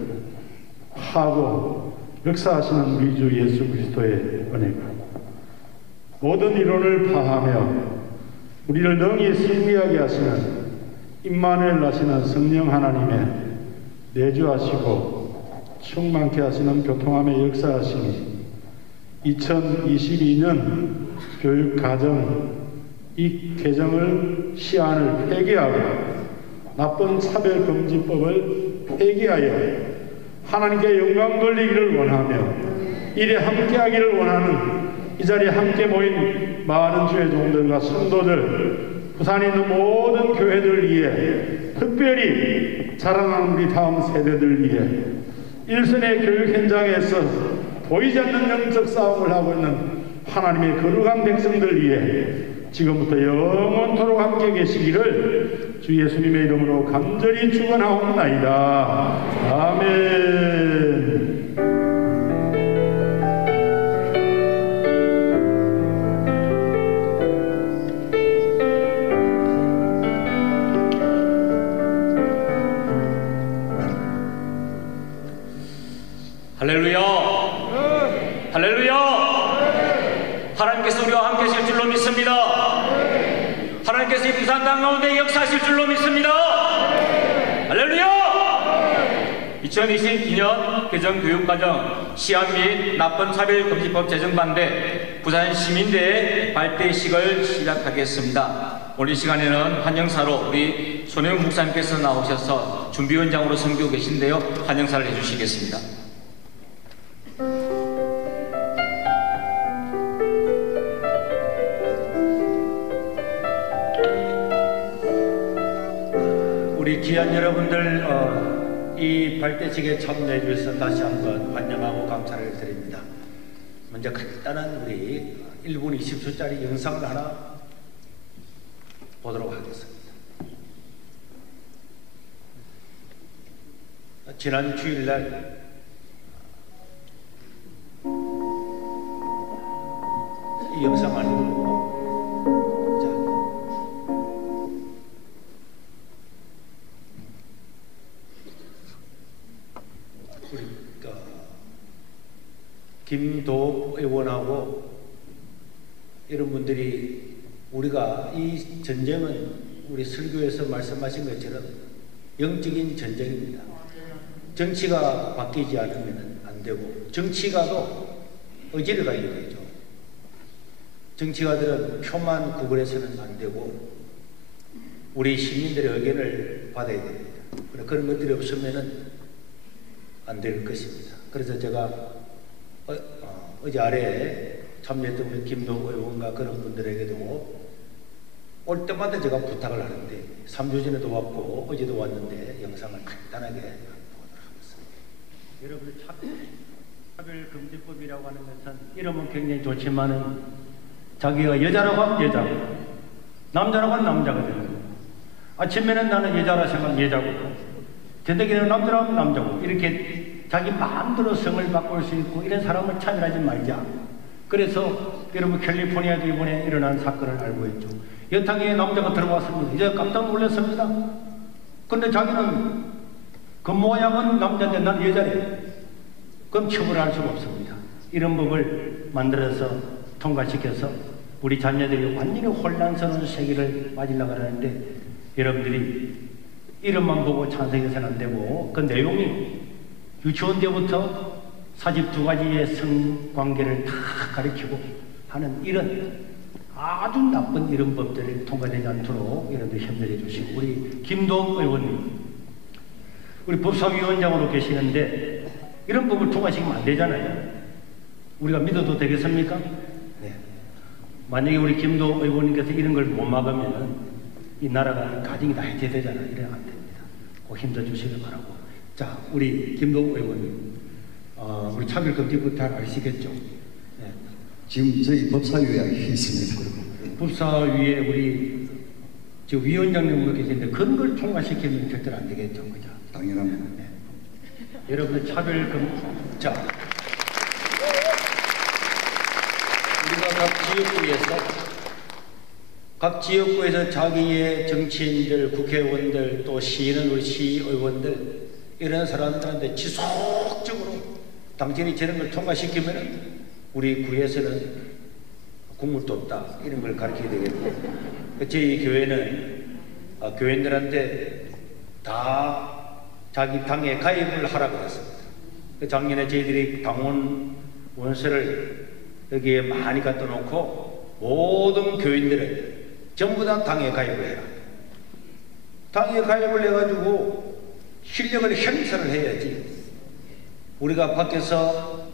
파고 역사하시는 우리 주 예수 그리스도의 은혜가 모든 이론을 파하며 우리를 능히 승리하게 하시는 임마누엘 하시는 성령 하나님의 내주하시고 충만케 하시는 교통함의 역사하심이 2022년 교육과정 이 개정을 시안을 폐기하고 나쁜 차별금지법을 폐기하여 하나님께 영광 돌리기를 원하며 이래 함께하기를 원하는 이 자리에 함께 모인 많은 주의 종들과 성도들, 부산에 있는 모든 교회들 위해 특별히 자라나는 우리 다음 세대들 위해 일선의 교육 현장에서 보이지 않는 영적 싸움을 하고 있는 하나님의 거룩한 백성들 위해 지금부터 영원토록 함께 계시기를 주 예수님의 이름으로 간절히 축원하옵나이다. 아멘. 할렐루야! 할렐루야! 하나님께서 우리와 함께 하실 줄로 믿습니다. 하나님께서 이 부산 땅 가운데 역사하실 줄로 믿습니다. 할렐루야! 2022년 개정교육과정 시안 및 나쁜 차별금지법 제정 반대 부산 시민대회 발대식을 시작하겠습니다. 오늘 이 시간에는 환영사로 우리 손혜웅 목사님께서 나오셔서 준비원장으로 섬기고 계신데요. 환영사를 해주시겠습니다. 우리 귀한 여러분들 이 발대식에 참여해 주셔서 다시 한번 환영하고 감사를 드립니다. 먼저 간단한 우리 1분 20초짜리 영상을 하나 보도록 하겠습니다. 지난 주일날 이 영상 아니고 김도욱 의원하고 이런 분들이 우리가 이 전쟁은 우리 설교에서 말씀하신 것처럼 영적인 전쟁입니다. 정치가 바뀌지 않으면 안 되고 정치가도 의지를 가야 되죠. 정치가들은 표만 구걸해서는 안 되고 우리 시민들의 의견을 받아야 됩니다. 그런 것들이 없으면 안 될 것입니다. 그래서 제가 어제 아래에 참여했던 우리 김도욱 의원과 그런 분들에게도 올 때마다 제가 부탁을 하는데 3주 전에도 왔고 어제도 왔는데 영상을 간단하게 보도록 하겠습니다. 여러분 차별금지법이라고 하는 것은 이름은 굉장히 좋지만은 자기가 여자라고 하면 여자고 남자라고 하면 남자가 되는 거예요. 아침에는 나는 여자라 생각하면 여자고 저녁에는 남자라고 하면 남자고 이렇게 자기 마음대로 성을 바꿀 수 있고 이런 사람을 차별하지 말자. 그래서 여러분 캘리포니아도 이번에 일어난 사건을 알고 있죠. 여탕에 남자가 들어왔습니다. 이제 깜짝 놀랐습니다. 근데 자기는 그 모양은 남자인데 난 여자래. 그럼 처벌할 수가 없습니다. 이런 법을 만들어서 통과시켜서 우리 자녀들이 완전히 혼란스러운 세계를 맞으려고 하는데 여러분들이 이름만 보고 찬성해서는 안 되고 그 내용이 유치원 때부터 42가지의 성관계를 다 가르치고 하는 이런 아주 나쁜 이런 법들이 통과되지 않도록 여러분들 협력해 주시고 우리 김도읍 의원님 우리 법사위원장으로 계시는데 이런 법을 통과시키면 안 되잖아요. 우리가 믿어도 되겠습니까? 네. 만약에 우리 김도읍 의원님께서 이런 걸 못 막으면 이 나라가 가정이 다 해체되잖아요. 이래야 안 됩니다. 꼭 힘써 주시길 바라고. 자, 우리 김도읍 의원님, 우리 차별금지법 잘 아시겠죠? 네. 지금 저희 법사위에 있습니다. 법사위에 우리 저 위원장님으로 계시는데 그런 걸 통과시키면 절대로 안 되겠죠, 그죠? 당연합니다. 네. 여러분들 자, 우리가 각 지역구에서 자기의 정치인들, 국회의원들, 또 시는 우리 시의원들 이런 사람들한테 지속적으로 당신이 저런 걸 통과시키면 우리 구에서는 국물도 없다 이런 걸 가르쳐야 되겠고 저희 교회는 교인들한테 다 자기 당에 가입을 하라고 했습니다. 작년에 저희들이 당원 원서를 여기에 많이 갖다 놓고 모든 교인들은 전부 다 당에 가입을 해라. 당에 가입을 해가지고 실력을 행사를 해야지. 우리가 밖에서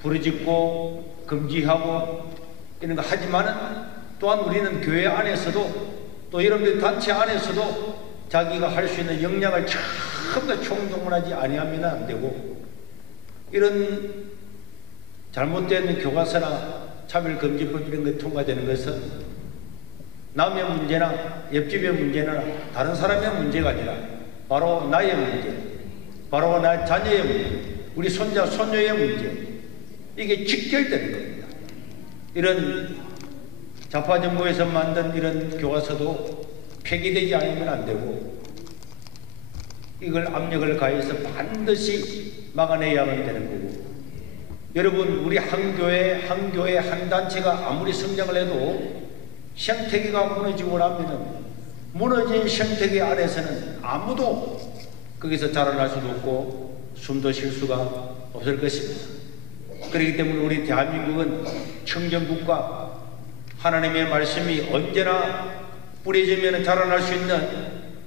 부르짖고 금지하고 이런 거 하지만은 또한 우리는 교회 안에서도 또 여러분들 단체 안에서도 자기가 할 수 있는 역량을 전부 다 총동원하지 아니하면 안 되고 이런 잘못된 교과서나 차별금지법 이런 게 통과되는 것은 남의 문제나 옆집의 문제나 다른 사람의 문제가 아니라 바로 나의 문제, 바로 나 자녀의 문제, 우리 손자, 손녀의 문제 이게 직결되는 겁니다. 이런 좌파정부에서 만든 이런 교과서도 폐기되지 않으면 안 되고 이걸 압력을 가해서 반드시 막아내야만 되는 거고 여러분 우리 한 교회 한 단체가 아무리 성장을 해도 생태계가 무너지고 나면 무너진 생태계 안에서는 아무도 거기서 자라날 수도 없고 숨도 쉴 수가 없을 것입니다. 그렇기 때문에 우리 대한민국은 청정국가 하나님의 말씀이 언제나 뿌려지면 자라날 수 있는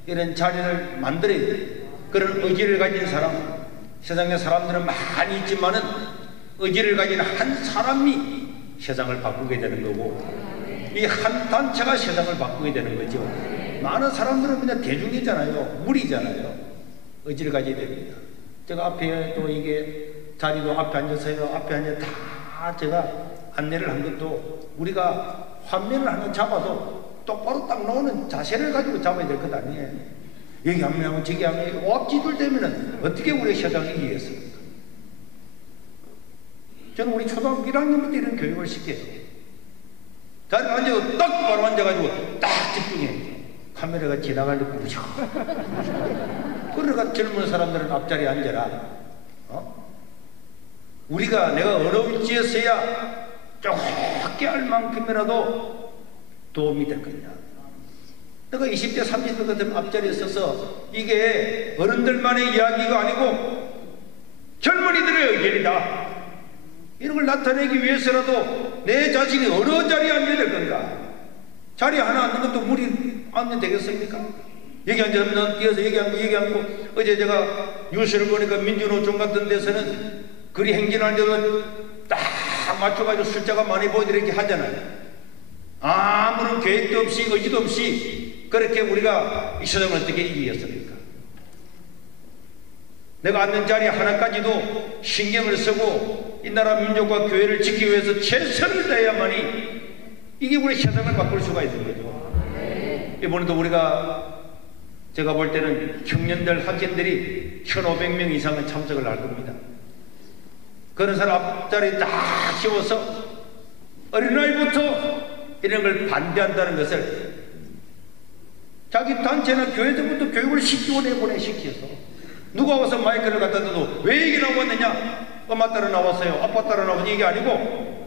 이런 자리를 만들어야 돼요. 그런 의지를 가진 사람 세상에 사람들은 많이 있지만은 의지를 가진 한 사람이 세상을 바꾸게 되는 거고 이 한 단체가 세상을 바꾸게 되는 거죠. 많은 사람들은 그냥 대중이잖아요. 무리잖아요. 의지를 가져야 됩니다. 제가 앞에 또 이게 자리도 앞에 앉아서요. 앞에 앉아 다 제가 안내를 한 것도 우리가 화면을 하나 잡아도 똑바로 딱 나오는 자세를 가지고 잡아야 될 것 아니에요. 여기 한 명은 저기 한 명이 오합지졸 되면은 어떻게 우리 세상이 이기겠습니까? 저는 우리 초등학교 1학년부터 이런 교육을 시켜요. 자리에 앉아서 딱 바로 앉아가지고 딱 집중해. 카메라가 지나갈 때 부셔. 그러니까 젊은 사람들은 앞자리에 앉아라. 우리가 내가 어느 위치에서야 좁게 할 만큼이라도 도움이 될 거냐. 내가 20대 30대 같은 앞자리에 서서 이게 어른들만의 이야기가 아니고 젊은이들의 의견이다. 이런 걸 나타내기 위해서라도 내 자신이 어느 자리에 앉아야 될 건가? 자리에 하나 앉는 것도 무리 앉으면 되겠습니까? 여기 앉으면 뛰어서 여기 앉고 어제 제가 뉴스를 보니까 민주노총 같은 데서는 그리 행진할 때도 딱 맞춰가지고 숫자가 많이 보이도록 이렇게 하잖아요. 아무런 계획도 없이 의지도 없이 그렇게 우리가 이 세상을 어떻게 이기겠습니까? 내가 앉는 자리 하나까지도 신경을 쓰고 이 나라 민족과 교회를 지키기 위해서 최선을 다해야만이 이게 우리 세상을 바꿀 수가 있는 거죠. 이번에도 우리가 제가 볼 때는 청년들 학생들이 1,500명 이상은 참석을 할 겁니다. 그런 사람 앞자리 딱 씌워서 어린아이부터 이런 걸 반대한다는 것을 자기 단체나 교회들부터 교육을 시키고 내보내시켜서 누가 와서 마이크를 갖다 대도 왜 이게 나왔느냐? 엄마 따라 나왔어요. 아빠 따라 나왔어요. 이게 아니고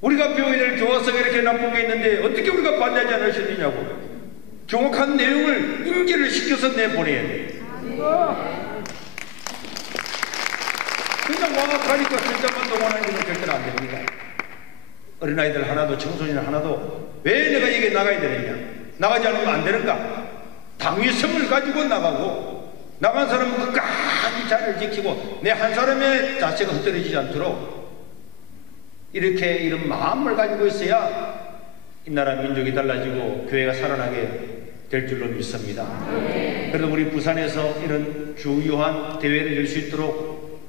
우리가 배워야 될 교과서가 이렇게 나쁜 게 있는데 어떻게 우리가 반대하지 않으셨느냐고 정확한 내용을 인지를 시켜서 내보내야 돼. 그냥 와 가니까 진짜만 동원하는 건 절대로 안 됩니다. 어린아이들 하나도 청소년 하나도 왜 내가 이게 나가야 되느냐, 나가지 않으면 안 되는가, 당위성을 가지고 나가고 나간 사람은 끝까지 자리를 지키고 내 한 사람의 자체가 흩어지지 않도록 이렇게 이런 마음을 가지고 있어야 이 나라 민족이 달라지고 교회가 살아나게 될 줄로 믿습니다. 그래도 우리 부산에서 이런 주요한 대회를 열 수 있도록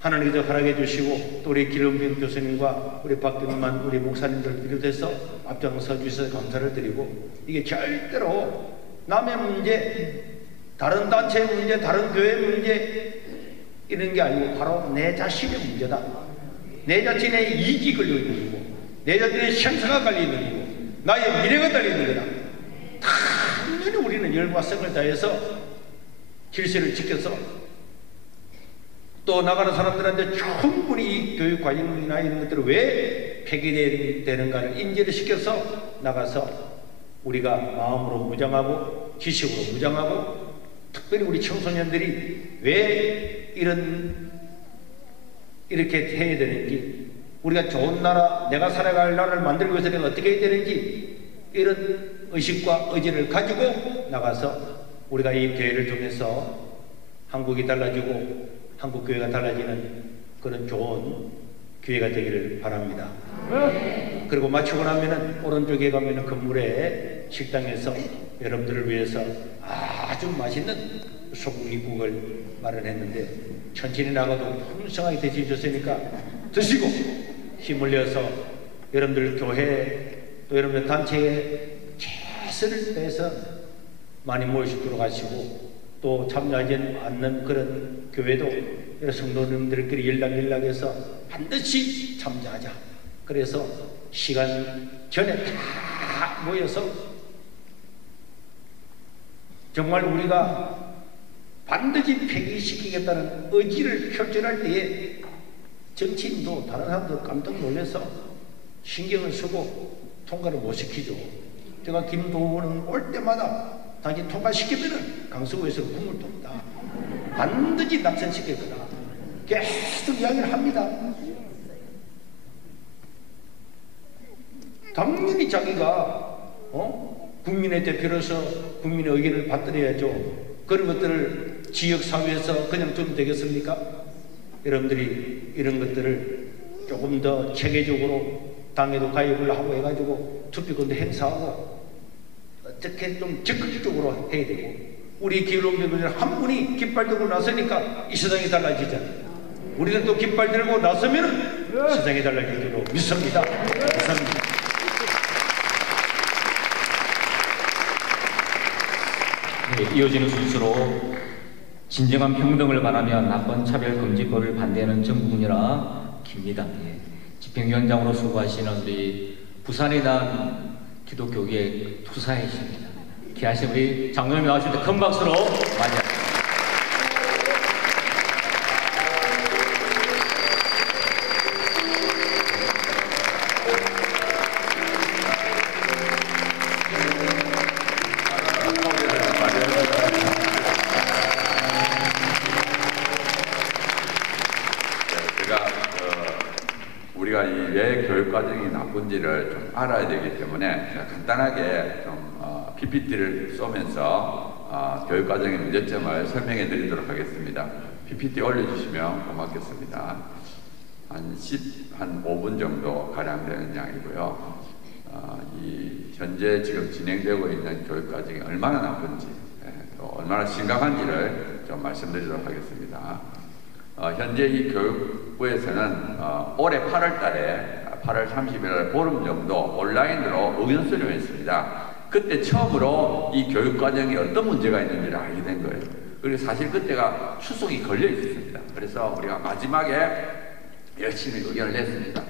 하나님께서 허락해 주시고 또 우리 기름빈 교수님과 우리 박경만 우리 목사님들 비롯해서 앞장서 주셔서 감사를 드리고, 이게 절대로 남의 문제, 다른 단체의 문제, 다른 교회 문제 이런 게 아니고 바로 내 자신의 문제다. 내 자신의 이익이 걸려 있는 거고 내 자신의 생사가 걸려 있는 거고 나의 미래가 달려 있는 거다. 당연히 우리는 열과 성을 다해서 질서를 지켜서 또 나가는 사람들한테 충분히 이 교육 과정이나 이런 것들을 왜 폐기되는가를 인지를 시켜서 나가서 우리가 마음으로 무장하고 지식으로 무장하고, 특별히 우리 청소년들이 왜 이렇게 해야 되는지, 우리가 좋은 나라, 내가 살아갈 나라를 만들기 위해서 내가 어떻게 해야 되는지 이런 의식과 의지를 가지고 나가서 우리가 이 교회를 통해서 한국이 달라지고 한국 교회가 달라지는 그런 좋은 기회가 되기를 바랍니다. 그리고 마치고 나면은 오른쪽에 가면은 건물에 식당에서 여러분들을 위해서 아주 맛있는 소고기국을 마련했는데 천천히 나가도 풍성하게 드셔주셨으니까 드시고 힘을 내서 여러분들 교회 또 여러분들 단체에 최선을 다해서 많이 모일 수 있도록 하시고, 또 참여하지 않는 그런 교회도 여러 성도님들끼리 연락해서 반드시 참여하자. 그래서 시간 전에 다 모여서 정말 우리가 반드시 폐기시키겠다는 의지를 표현할 때에 정치인도 다른 사람도 깜짝 놀라서 신경을 쓰고 통과를 못 시키죠. 제가 김도훈은 올 때마다 당신 통과시키면은 강서구에서 국물 돕니다. 반드시 낙선시킬 거다. 계속 이야기를 합니다. 당연히 자기가 국민의 대표로서 국민의 의견을 받들어야죠. 그런 것들을 지역사회에서 그냥 두면 되겠습니까? 여러분들이 이런 것들을 조금 더 체계적으로 당에도 가입을 하고 해가지고 투표권도 행사하고 어떻게 좀 적극적으로 해야 되고, 우리 기울음대들 한 분이 깃발 들고 나서니까 이 세상이 달라지잖아요. 우리는 또 깃발 들고 나서면 세상이 달라질 줄로 믿습니다. 감사합니다. 네, 이어지는 순서로 진정한 평등을 바라며 나쁜 차별금지법을 반대하는 전국연합 김미당 집행위원장으로 수고하시는 우리 부산에 난 기독교계 투사이십니다. 귀하신 우리 장로님 나와주실 때 큰 박수로 맞이합니다. 우리가 왜 교육과정이 나쁜지를 좀 알아야 되기 때문에 간단하게 좀 PPT를 쏘면서 교육과정의 문제점을 설명해 드리도록 하겠습니다. PPT 올려주시면 고맙겠습니다. 한 5분 정도 가량 되는 양이고요. 이 현재 지금 진행되고 있는 교육과정이 얼마나 나쁜지 또 얼마나 심각한지를 좀 말씀드리도록 하겠습니다. 현재 이 교육부에서는 올해 8월 달에 8월 30일 보름 정도 온라인으로 의견 수렴했습니다. 그때 처음으로 이 교육 과정에 어떤 문제가 있는지를 알게 된 거예요. 그리고 사실 그때가 추석이 걸려 있었습니다. 그래서 우리가 마지막에 열심히 의견을 냈습니다.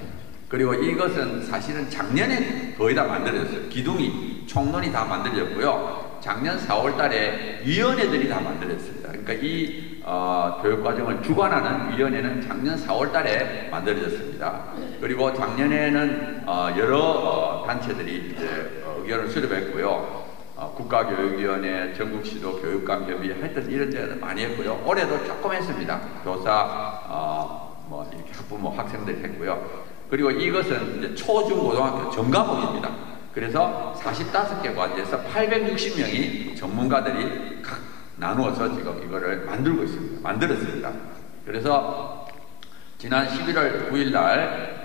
그리고 이것은 사실은 작년에 거의 다 만들어졌어요. 기둥이, 총론이 다 만들어졌고요. 작년 4월 달에 위원회들이 다 만들어졌습니다. 그러니까 이 교육과정을 주관하는 위원회는 작년 4월 달에 만들어졌습니다. 그리고 작년에는 여러 단체들이 이제 의견을 수립했고요. 국가교육위원회, 전국시도 교육감협의 하여튼 이런 데를 많이 했고요. 올해도 조금 했습니다. 교사, 뭐 이렇게 학부모, 학생들이 했고요. 그리고 이것은 이제 초중고등학교 전과목입니다. 그래서 45개 과제에서 860명이 전문가들이 각 나누어서 지금 이거를 만들고 있습니다. 만들었습니다. 그래서 지난 11월 9일 날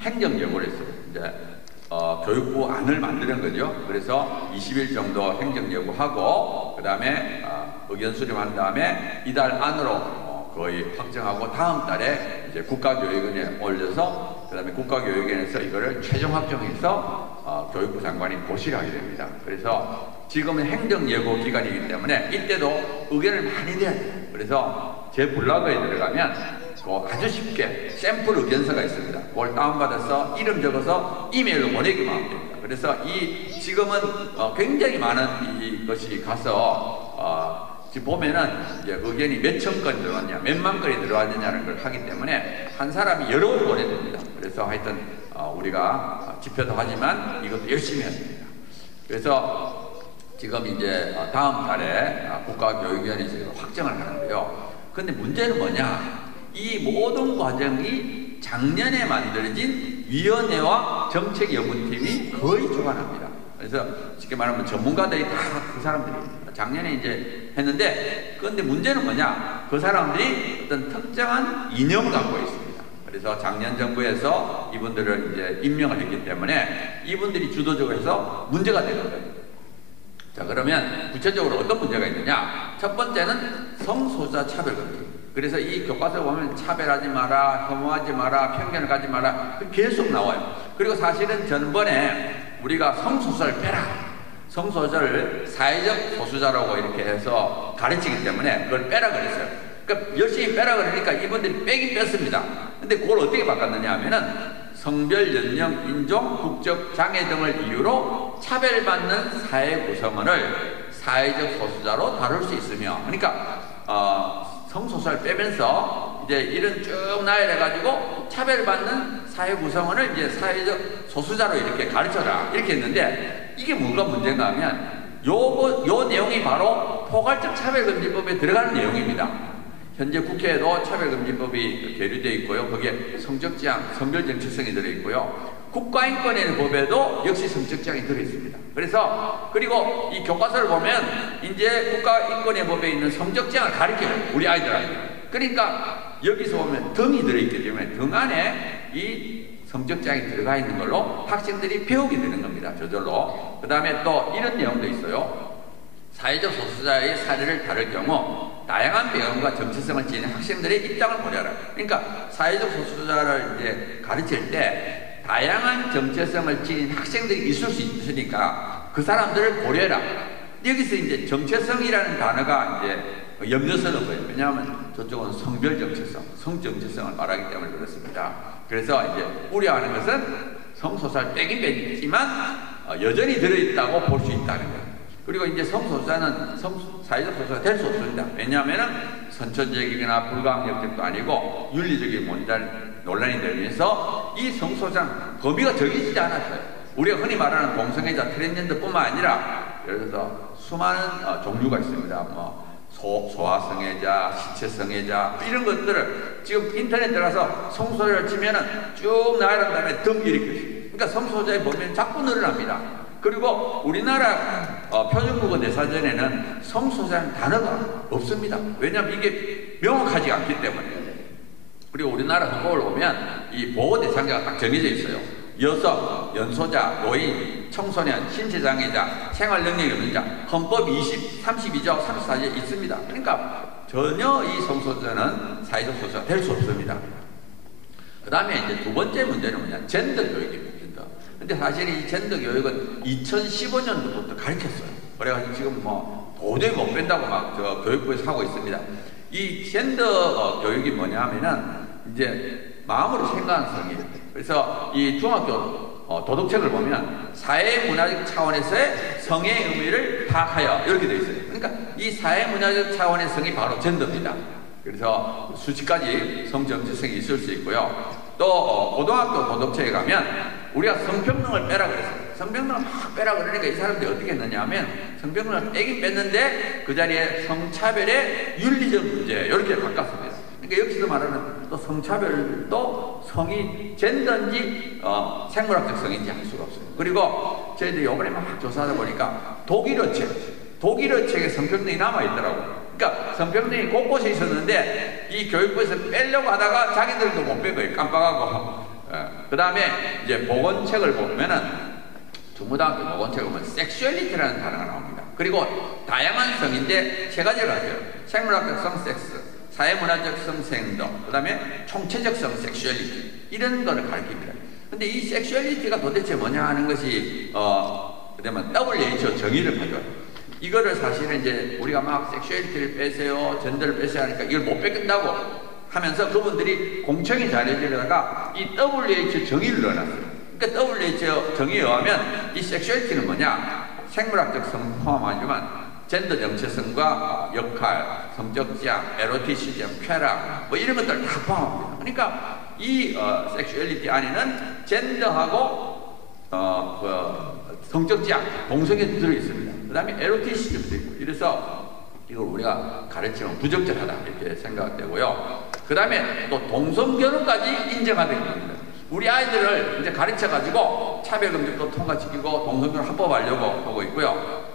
행정예고를 했어요. 이제 교육부 안을 만드는 거죠. 그래서 20일 정도 행정예고하고 그 다음에 의견 수렴한 다음에 이달 안으로 거의 확정하고 다음 달에 이제 국가교육원에 올려서 그 다음에 국가교육원에서 이거를 최종 확정해서 교육부 장관이 고시를 하게 됩니다. 그래서 지금은 행정예고 기간이기 때문에 이때도 의견을 많이 내야 돼요. 그래서 제 블로그에 들어가면 아주 쉽게 샘플 의견서가 있습니다. 그걸 다운받아서 이름 적어서 이메일로 보내기만 하면 됩니다. 그래서 지금은 굉장히 많은 이것이 가서 지금 보면은 이제 의견이 몇천 건이 들어왔냐, 몇만 건이 들어왔느냐는 걸 하기 때문에 한 사람이 여러 번 보내야 됩니다. 그래서 하여튼 우리가 집회도 하지만 이것도 열심히 해야 됩니다. 그래서 지금 이제 다음 달에 국가교육위원회에서 확정을 하는데요. 근데 문제는 뭐냐? 이 모든 과정이 작년에 만들어진 위원회와 정책연구팀이 거의 주관합니다. 그래서 쉽게 말하면 전문가들이 다 그 사람들입니다. 작년에 이제 했는데, 그런데 문제는 뭐냐? 그 사람들이 어떤 특정한 이념을 갖고 있습니다. 그래서 작년 정부에서 이분들을 이제 임명을 했기 때문에 이분들이 주도적으로 해서 문제가 되는 거예요. 자, 그러면 구체적으로 어떤 문제가 있느냐? 첫 번째는 성소수자 차별금지. 그래서 이 교과서에 보면 차별하지 마라, 혐오하지 마라, 편견을 가지 마라 계속 나와요. 그리고 사실은 전번에 우리가 성소수자를 빼라, 성소수자를 사회적 소수자라고 이렇게 해서 가르치기 때문에 그걸 빼라 그랬어요. 그러니까 열심히 빼라 그러니까 이분들이 빼긴 뺐습니다. 근데 그걸 어떻게 바꿨느냐 하면은 성별, 연령, 인종, 국적 장애 등을 이유로 차별받는 사회 구성원을 사회적 소수자로 다룰 수 있으며, 그러니까 성소수자를 빼면서 이제 이런 쭉 나열해가지고 차별받는 사회 구성원을 이제 사회적 소수자로 이렇게 가르쳐라 이렇게 했는데, 이게 뭐가 문제인가 하면 요 내용이 바로 포괄적 차별금지법에 들어가는 내용입니다. 현재 국회에도 차별금지법이 계류되어 있고요. 거기에 성적지향, 성별정체성이 들어있고요. 국가인권법에도 역시 성적지향이 들어있습니다. 그래서 그리고 이 교과서를 보면 이제 국가인권법에 있는 성적지향을 가르쳐요, 우리 아이들한테. 그러니까 여기서 보면 등이 들어있기 때문에 등 안에 이 성적지향이 들어가 있는 걸로 학생들이 배우게 되는 겁니다, 저절로. 그 다음에 또 이런 내용도 있어요. 사회적 소수자의 사례를 다룰 경우 다양한 배경과 정체성을 지닌 학생들의 입장을 고려하라. 그러니까 사회적 소수자를 이제 가르칠 때 다양한 정체성을 지닌 학생들이 있을 수 있으니까 그 사람들을 고려해라. 여기서 이제 정체성이라는 단어가 이제 염려스러운 거예요. 왜냐하면 저쪽은 성별 정체성, 성 정체성을 말하기 때문에 그렇습니다. 그래서 이제 우려하는 것은 성소수자를 빼긴 뺐지만 여전히 들어있다고 볼 수 있다는 거예요. 그리고 이제 성소수자는 사회적 소수자가 될 수 없습니다. 왜냐하면 선천적이거나 불가항력적도 아니고 윤리적인 논란이 되면서 이 성소수자는 범위가 정해지지 않았어요. 우리가 흔히 말하는 동성애자, 트랜스젠더뿐만 아니라 예를 들어서 수많은 종류가 있습니다. 뭐 소아성애자, 시체성애자 이런 것들을 지금 인터넷 들어가서 성소수자를 치면은 쭉 나열한 다음에 등 이렇게 있습니다. 그러니까 성소수자의 범위는 자꾸 늘어납니다. 그리고 우리나라 표준국어 내사전에는 성소수자라는 단어가 없습니다. 왜냐하면 이게 명확하지 않기 때문에. 그리고 우리나라 헌법을 보면 이 보호 대상자가 딱 정해져 있어요. 여성, 연소자, 노인, 청소년, 신체장애자, 생활능력이 없는 자, 헌법 32조 34조에 있습니다. 그러니까 전혀 이 성소수자는 사회적 소수자가 될 수 없습니다. 그 다음에 이제 두 번째 문제는 뭐냐? 젠더 교육입니다. 근데 근데 사실 이 젠더 교육은 2015년도부터 가르쳤어요. 그래가지고 지금 뭐 도저히 못 뺀다고 막 저 교육부에서 하고 있습니다. 이 젠더 교육이 뭐냐면은 이제 마음으로 생각하는 성이에요. 그래서 이 중학교 도덕책을 보면 사회문화적 차원에서의 성의 의미를 파악하여 이렇게 되어 있어요. 그러니까 이 사회문화적 차원의 성이 바로 젠더입니다. 그래서 수치까지 성 정체성이 있을 수 있고요. 또 고등학교 도덕책에 가면 우리가 성평등을 빼라 그랬어요. 성평등을 막 빼라 그러니까 이 사람들이 어떻게 했느냐 하면 성평등을 빼긴 뺐는데 그 자리에 성차별의 윤리적 문제 이렇게 바꿨습니다. 그러니까 여기서 말하는 또 성차별도 성이 젠더인지 생물학적 성인지 알 수가 없어요. 그리고 저희들이 이번에 막 조사하다 보니까 독일어 책에 성평등이 남아있더라고요. 그러니까 성평등이 곳곳에 있었는데 이 교육부에서 빼려고 하다가 자기들도 못 뺀 거예요. 깜빡하고. 그 다음에 이제 보건책을 보면은 중고등학교 보건책을 보면 섹슈얼리티라는 단어가 나옵니다. 그리고 다양한 성인데 세 가지를 가져요. 생물학적 성 섹스, 사회문화적 성 젠더, 그 다음에 총체적 성 섹슈얼리티 이런 거를 가르칩니다. 근데 이 섹슈얼리티가 도대체 뭐냐 하는 것이 그다음에 WHO 정의를 가져요. 이거를 사실은 이제 우리가 막 섹슈얼리티를 빼세요, 젠더를 빼세요 하니까 이걸 못 뺏긴다고 하면서 그분들이 공청회 자료에다가 이 WHO 정의를 넣어놨어요. 그러니까 WHO 정의에 의하면 이 섹슈얼리티는 뭐냐? 생물학적 성 포함하지만 젠더 정체성과 역할, 성적 지향, 에로티시즘, 쾌락 뭐 이런 것들 다 포함합니다. 그러니까 이 섹슈얼리티 안에는 젠더하고 성적 지향, 동성애도 들어있습니다. 그 다음에 에로티시즘도 있고 이래서 이걸 우리가 가르치면 부적절하다 이렇게 생각되고요. 그 다음에 또 동성결혼까지 인정하는 겁니다. 우리 아이들을 이제 가르쳐가지고 차별금지도 통과시키고 동성결혼 합법하려고 하고 있고요.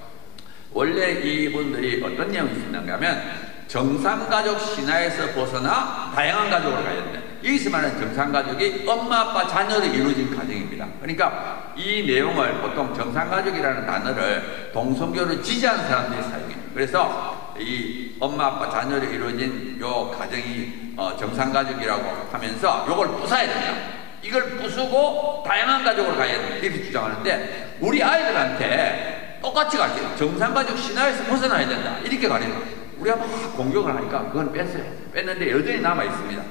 원래 이분들이 어떤 내용이 있었는가 하면 정상가족 신화에서 벗어나 다양한 가족으로 가야 된다. 여기서 말하는 정상가족이 엄마, 아빠, 자녀로 이루어진 가정입니다. 그러니까 이 내용을 보통 정상가족이라는 단어를 동성교를 지지하는 사람들이 사용해요. 그래서 이 엄마, 아빠, 자녀로 이루어진 요 가정이 정상가족이라고 하면서 요걸 부숴야 된다. 이걸 부수고 다양한 가족으로 가야 된다. 이렇게 주장하는데 우리 아이들한테 똑같이 가르쳐요. 정상가족 신화에서 벗어나야 된다. 이렇게 가르쳐요. 우리가 막 공격을 하니까 그건 뺐어요. 뺐는데 여전히 남아있습니다.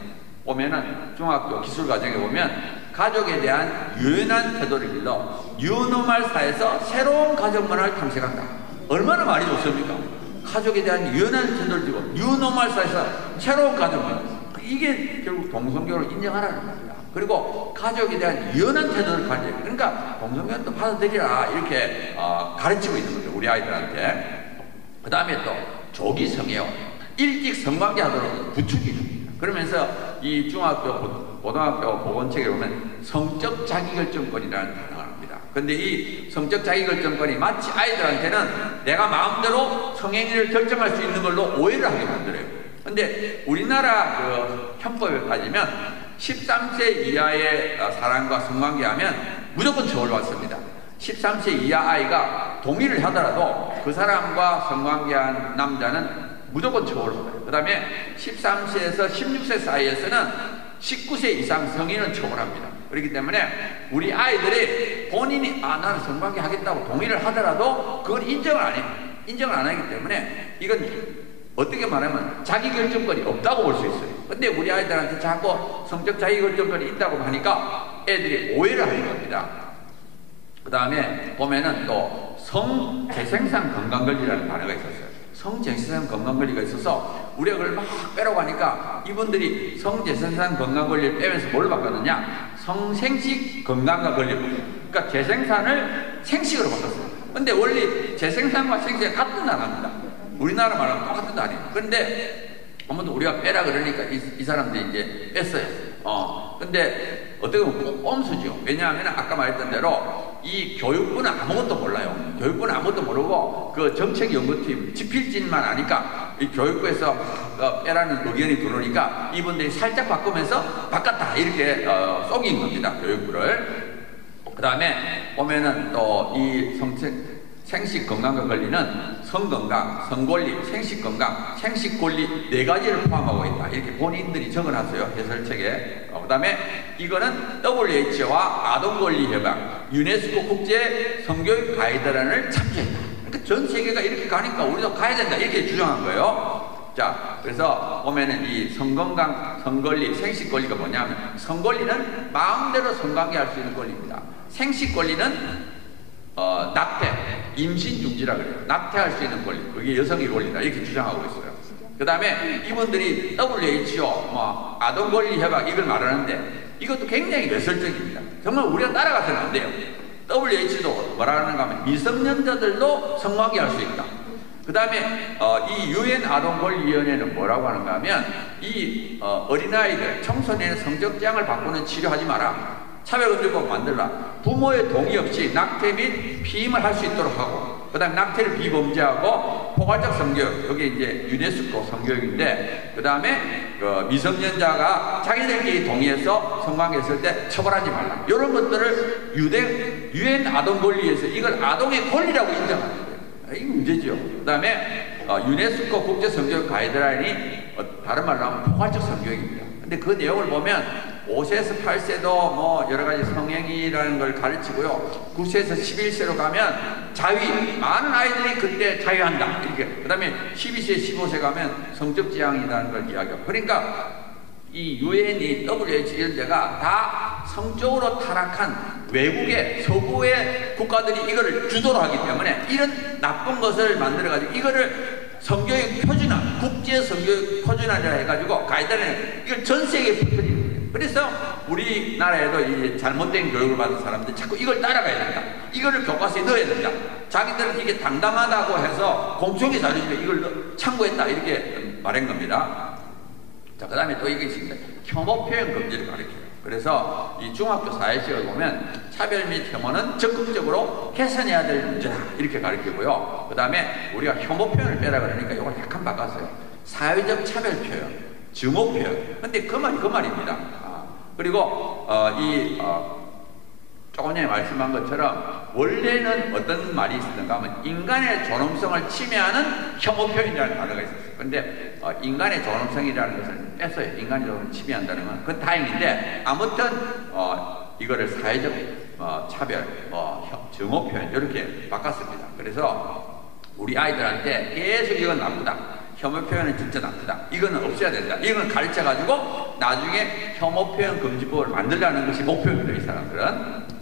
보면은 중학교 기술과정에 보면 가족에 대한 유연한 태도를 길러 뉴노멀 사회에서 새로운 가족 문화를 탐색한다. 얼마나 말이 좋습니까? 가족에 대한 유연한 태도를 지고 뉴노멀 사회에서 새로운 가족 문화. 이게 결국 동성교를 인정하라는 겁니다. 그리고 가족에 대한 유연한 태도를 가져요. 그러니까 동성교도 받아들이라 이렇게 가르치고 있는 거죠. 우리 아이들한테. 그 다음에 또 조기 성애요. 일찍 성관계 하도록 부추기죠. 그러면서 이 중학교, 고등학교 보건책에 보면 성적 자기결정권이라는 단어가 나옵니다. 근데 이 성적 자기결정권이 마치 아이들한테는 내가 마음대로 성행위를 결정할 수 있는 걸로 오해를 하게 만들어요. 근데 우리나라 그 형법에 따지면 13세 이하의 사람과 성관계하면 무조건 처벌받습니다. 13세 이하 아이가 동의를 하더라도 그 사람과 성관계한 남자는 무조건 처벌받아요. 그 다음에 13세에서 16세 사이에서는 19세 이상 성인은 처벌합니다. 그렇기 때문에 우리 아이들이 본인이 나는 성관계 하겠다고 동의를 하더라도 그걸 인정을 안 해요. 인정을 안 하기 때문에 이건 어떻게 말하면 자기결정권이 없다고 볼 수 있어요. 근데 우리 아이들한테 자꾸 성적 자기결정권이 있다고 하니까 애들이 오해를 하는 겁니다. 그 다음에 보면은 또 성재생산 건강관리라는 단어가 있었어요. 성재생산 건강관리가 있어서 우리가 그걸 막 빼라고 하니까 이분들이 성재생산 건강관리를 빼면서 뭘 바꿨느냐? 성생식 건강과 관리. 그러니까 재생산을 생식으로 바꿨어요. 근데 원래 재생산과 생식은 같은 단어입니다. 우리나라 말하면 똑같은 단어예요. 그런데 아무튼 우리가 빼라 그러니까 이 사람들이 이제 뺐어요. 근데 어떻게 보면 꼼수죠. 왜냐하면 아까 말했던 대로 이 교육부는 아무것도 몰라요. 교육부는 아무것도 모르고 그 정책연구팀 지필진만 아니까 이 교육부에서 빼라는 의견이 들어오니까 이분들이 살짝 바꾸면서 바꿨다 이렇게 속인 겁니다. 교육부를. 그 다음에 보면은 또 이 생식 건강과 관리는 성건강, 성권리, 생식건강, 생식권리 4가지를 포함하고 있다. 이렇게 본인들이 적어놨어요. 해설책에. 그 다음에 이거는 WHO와 아동권리협약, 유네스코 국제 성교육 가이드라인을 참조했다. 그러니까 전 세계가 이렇게 가니까 우리도 가야 된다 이렇게 주장한 거예요. 자, 그래서 보면은 이 성건강, 성권리, 생식권리가 뭐냐면 성권리는 마음대로 성관계할 수 있는 권리입니다. 생식권리는 낙태, 임신 중지라 그래요. 낙태할 수 있는 권리, 그게 여성의 권리다 이렇게 주장하고 있어요. 그 다음에 이분들이 WHO, 아동 권리 협약 이걸 말하는데 이것도 굉장히 외설적입니다. 정말 우리가 따라가서는 안 돼요. WHO도 뭐라는가 하면 미성년자들도 성관계할 수 있다. 그 다음에 이 UN 아동권리위원회는 뭐라고 하는가 하면 이 어린아이들, 청소년의 성적장을 바꾸는 치료하지 마라. 차별금지법 만들라. 부모의 동의 없이 낙태 및 피임을 할 수 있도록 하고, 그 다음에 낙태를 비범죄하고 포괄적 성교육, 여기 이제 유네스코 성교육인데, 그 다음에 미성년자가 자기들끼리 동의해서 성관계했을 때 처벌하지 말라. 이런 것들을 UN 아동권리에서 이걸 아동의 권리라고 인정하는 거예요. 이게 문제죠. 그 다음에 유네스코 국제 성교육 가이드라인이 다른 말로 하면 포괄적 성교육입니다. 근데 그 내용을 보면 5세에서 8세도 뭐 여러 가지 성행위라는 걸 가르치고요. 9세에서 11세로 가면 자위, 많은 아이들이 그때 자위한다. 이렇게. 그 다음에 12세, 15세 가면 성적 지향이라는 걸 이야기하고. 그러니까 이 UN이, WHO 이런 데가 다 성적으로 타락한 외국의 서구의 국가들이 이거를 주도를 하기 때문에 이런 나쁜 것을 만들어가지고 이거를 성교육 표준화, 국제 성교육 표준화를 해가지고 가이드라인을 이걸 전 세계에 퍼뜨리는 거예요. 그래서 우리나라에도 이 잘못된 교육을 받은 사람들이 자꾸 이걸 따라가야 된다. 이거를 교과서에 넣어야 된다. 자기들은 이게 당당하다고 해서 공청회 자료집에 이걸 참고했다. 이렇게 말한 겁니다. 자, 그 다음에 또 이게 있습니다. 혐오 표현 금지를 가르쳐요. 그래서 이 중학교 사회식을 보면 차별 및 혐오는 적극적으로 개선해야 될 문제다. 이렇게 가르치고요. 그 다음에 우리가 혐오 표현을 빼라 그러니까 이걸 약간 바꿨어요. 사회적 차별 표현, 증오 표현. 근데 그 말이 그 말입니다. 그리고 조금 전에 말씀한 것처럼 원래는 어떤 말이 있었는가 하면 인간의 존엄성을 침해하는 혐오 표현이라는 단어가 있었어요. 근데 인간의 존엄성이라는 것을 뺐어요. 인간의 존엄성을 침해한다는 건 그건 다행인데 아무튼 이거를 사회적 차별, 증오 표현 이렇게 바꿨습니다. 그래서 우리 아이들한테 계속 이건 나쁘다. 혐오 표현은 진짜 나쁘다. 이거는 없애야 된다. 이거는 가르쳐가지고 나중에 혐오 표현 금지법을 만들라는 것이 목표입니다. 이 사람들은.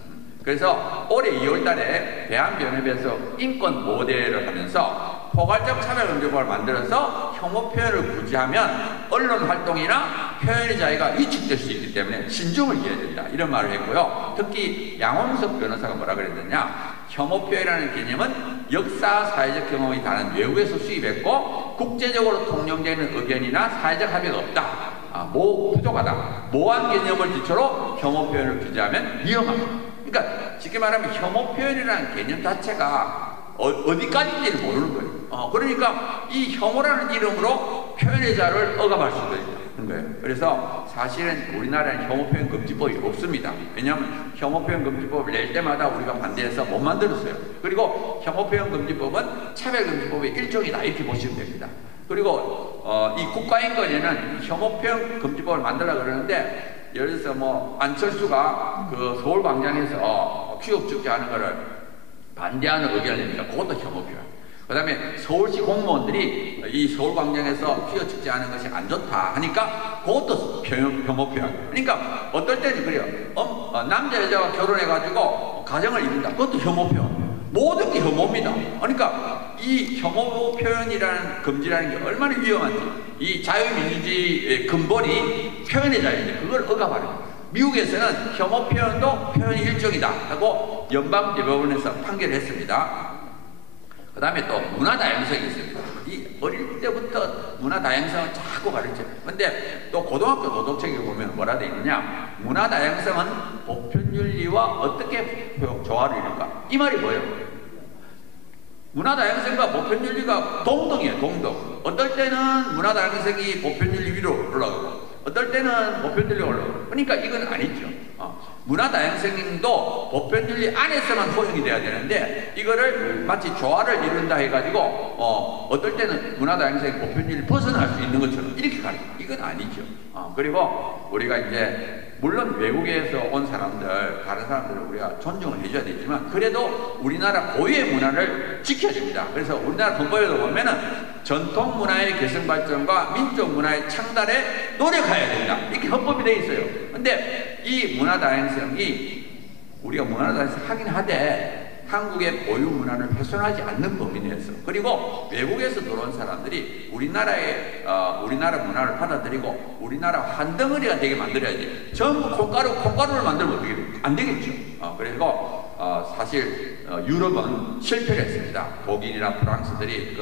그래서 올해 2월달에 대한변협에서 인권 모델을 하면서 포괄적 차별금지법을 만들어서 혐오 표현을 구제하면 언론 활동이나 표현의 자유가 위축될 수 있기 때문에 신중을 기해야 된다. 이런 말을 했고요. 특히 양홍석 변호사가 뭐라 그랬느냐. 혐오 표현이라는 개념은 역사, 사회적 경험이 다른 외국에서 수입했고 국제적으로 통용되는 의견이나 사회적 합의가 없다. 부족하다. 모호한 개념을 기초로 혐오 표현을 규제하면 위험하다. 그러니까 쉽게 말하면 혐오 표현이라는 개념 자체가 어디까지인지를 모르는 거예요. 그러니까 이 혐오라는 이름으로 표현의 자유를 억압할 수도 있는 거예요. 그래서 사실은 우리나라에는 혐오 표현 금지법이 없습니다. 왜냐하면 혐오 표현 금지법을 낼 때마다 우리가 반대해서 못 만들었어요. 그리고 혐오 표현 금지법은 차별 금지법의 일종이다 이렇게 보시면 됩니다. 그리고 이 국가인권위는 혐오 표현 금지법을 만들려고 그러는데 예를 들어서 뭐 안철수가 그 서울광장에서 취업 축제하는 거를 반대하는 의견을 냅니다. 그것도 혐오 표현. 그 다음에 서울시 공무원들이 이 서울광장에서 취업 축제하는 것이 안 좋다 하니까 그것도 혐오 표현. 그러니까 어떨 때는 그래요. 남자 여자가 결혼해가지고 가정을 이룬다. 그것도 혐오 표현. 모든 게 혐오입니다. 그러니까 이 혐오 표현이라는 금지라는 게 얼마나 위험한지 이 자유민주주의의 근본이 표현의 자유인데 그걸 억압하는 거예요. 미국에서는 혐오 표현도 표현의 일종이다 하고 연방대법원에서 판결을 했습니다. 그 다음에 또 문화다양성이 있습니다. 이 어릴 때부터 문화다양성을 자꾸 가르쳐요. 근데 또 고등학교 도덕책에 보면 뭐라 되어 있느냐. 문화다양성은 보편윤리와 어떻게 조화를 이룰까? 이 말이 뭐예요? 문화다양성과 보편윤리가 동등이에요. 동등. 어떨 때는 문화다양성이 보편윤리 위로 올라가고 어떨 때는 보편윤리가 올라가고 그러니까 이건 아니죠. 문화다양성도 보편윤리 안에서만 허용이 돼야 되는데 이거를 마치 조화를 이룬다 해가지고 어떨 때는 문화다양성이 보편윤리 벗어날 수 있는 것처럼 이렇게 가르쳐요. 이건 아니죠. 그리고 우리가 이제 물론 외국에서 온 사람들, 다른 사람들을 우리가 존중을 해줘야 되지만 그래도 우리나라 고유의 문화를 지켜야 됩니다. 그래서 우리나라 헌법에도 보면은 전통 문화의 개성 발전과 민족 문화의 창달에 노력해야 된다. 이렇게 헌법이 되어 있어요. 근데 이 문화 다양성이 우리가 문화 다양성 하긴 하되 한국의 고유 문화를 훼손하지 않는 범위 내에서, 그리고 외국에서 들어온 사람들이 우리나라 문화를 받아들이고 우리나라 한덩어리가 되게 만들어야지. 전부 콩가루를 만들면 어떻게 돼요? 안 되겠죠. 그리고 사실 유럽은 실패를 했습니다. 독일이나 프랑스들이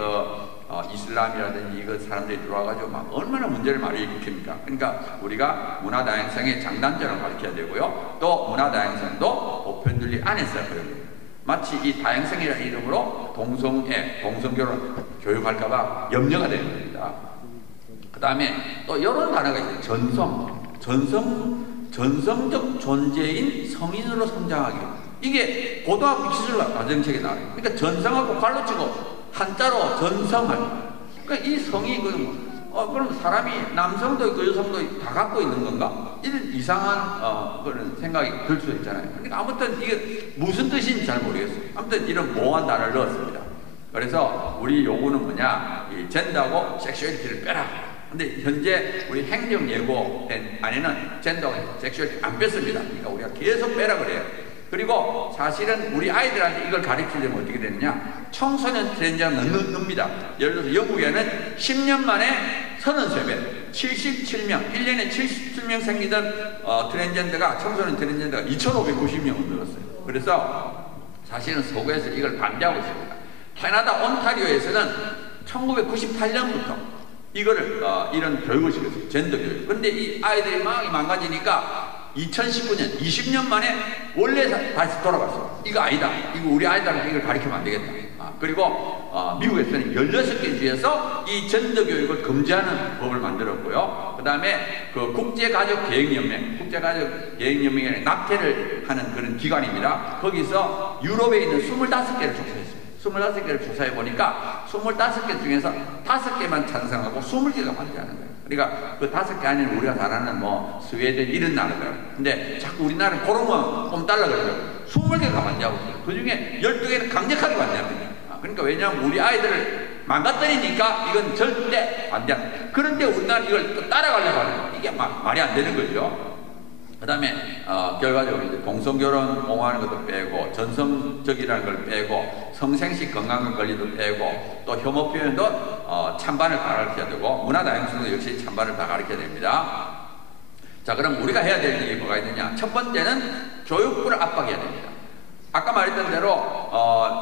이슬람이라든지 이거 사람들이 들어와가지고 막 얼마나 문제를 많이 일으킵니까? 그러니까 우리가 문화 다양성의 장단점을 가르쳐야 되고요. 또 문화 다양성도 보편준리 안에서 그런 마치 이 다양성이라는 이름으로 동성결혼 교육할까봐 염려가 되는 겁니다. 그 다음에 또 이런 단어가 있어요. 전성적 존재인 성인으로 성장하기. 이게 고등학교 기술 과정책에 나와요. 그러니까 전성하고 발로 치고 한자로 전성을. 그러니까 이 성이 그럼 사람이 남성도 있고 여성도 다 갖고 있는 건가? 이런 이상한 그런 생각이 들 수 있잖아요. 그러니까 아무튼 이게 무슨 뜻인지 잘 모르겠어요. 아무튼 이런 모호한 단어를 넣었습니다. 그래서 우리 요구는 뭐냐? 이 젠더하고 섹슈얼리티를 빼라. 근데 현재 우리 행정 예고 안에는 젠더하고 섹슈얼리티 안 뺐습니다. 그러니까 우리가 계속 빼라 그래요. 그리고 사실은 우리 아이들한테 이걸 가르치려면 어떻게 되느냐? 청소년 트랜스젠더가 넣습니다. 예를 들어서 영국에는 10년 만에 33배, 77명, 1년에 77명 생기던 청소년 트랜스젠더가 2,590명을 늘었어요. 그래서 사실은 서구에서 이걸 반대하고 있습니다. 캐나다 온타리오에서는 1998년부터 이런 교육을 시켰어요. 젠더 교육. 근데 이 아이들이 망가지니까 2019년, 20년 만에 원래 다시 돌아갔어요. 이거 아니다. 이거 우리 아이들한테 이걸 가르치면 안 되겠다. 그리고 미국에서는 16개 주에서 이 젠더 교육을 금지하는 법을 만들었고요. 그 다음에 국제가족계획연맹에 낙태를 하는 그런 기관입니다. 거기서 유럽에 있는 25개를 조사했어요. 25개를 조사해 보니까 25개 중에서 5개만 찬성하고 20개가 반대하는 거예요. 그러니까 그 5개 안에는 우리가 잘 아는 스웨덴 이런 나라들. 근데 자꾸 우리나라는 그런 거 꼼달라 그러죠. 20개가 반대하고 있어요. 그 중에 12개는 강력하게 반대합니다. 그러니까 왜냐하면 우리 아이들을 망가뜨리니까 이건 절대 반대합니다. 그런데 우리나라는 이걸 또 따라가려고 하는 거예요. 이게 말이 안 되는 거죠. 그 다음에 결과적으로 이제 동성결혼 옹호하는 것도 빼고, 전성적이라는 걸 빼고, 성생식 건강관 권리도 빼고, 또 혐오 표현도 찬반을 다 가르쳐야 되고, 문화 다양성도 역시 찬반을 다 가르쳐야 됩니다. 자, 그럼 우리가 해야 될 일이 뭐가 있느냐? 첫 번째는 교육부를 압박해야 됩니다. 아까 말했던 대로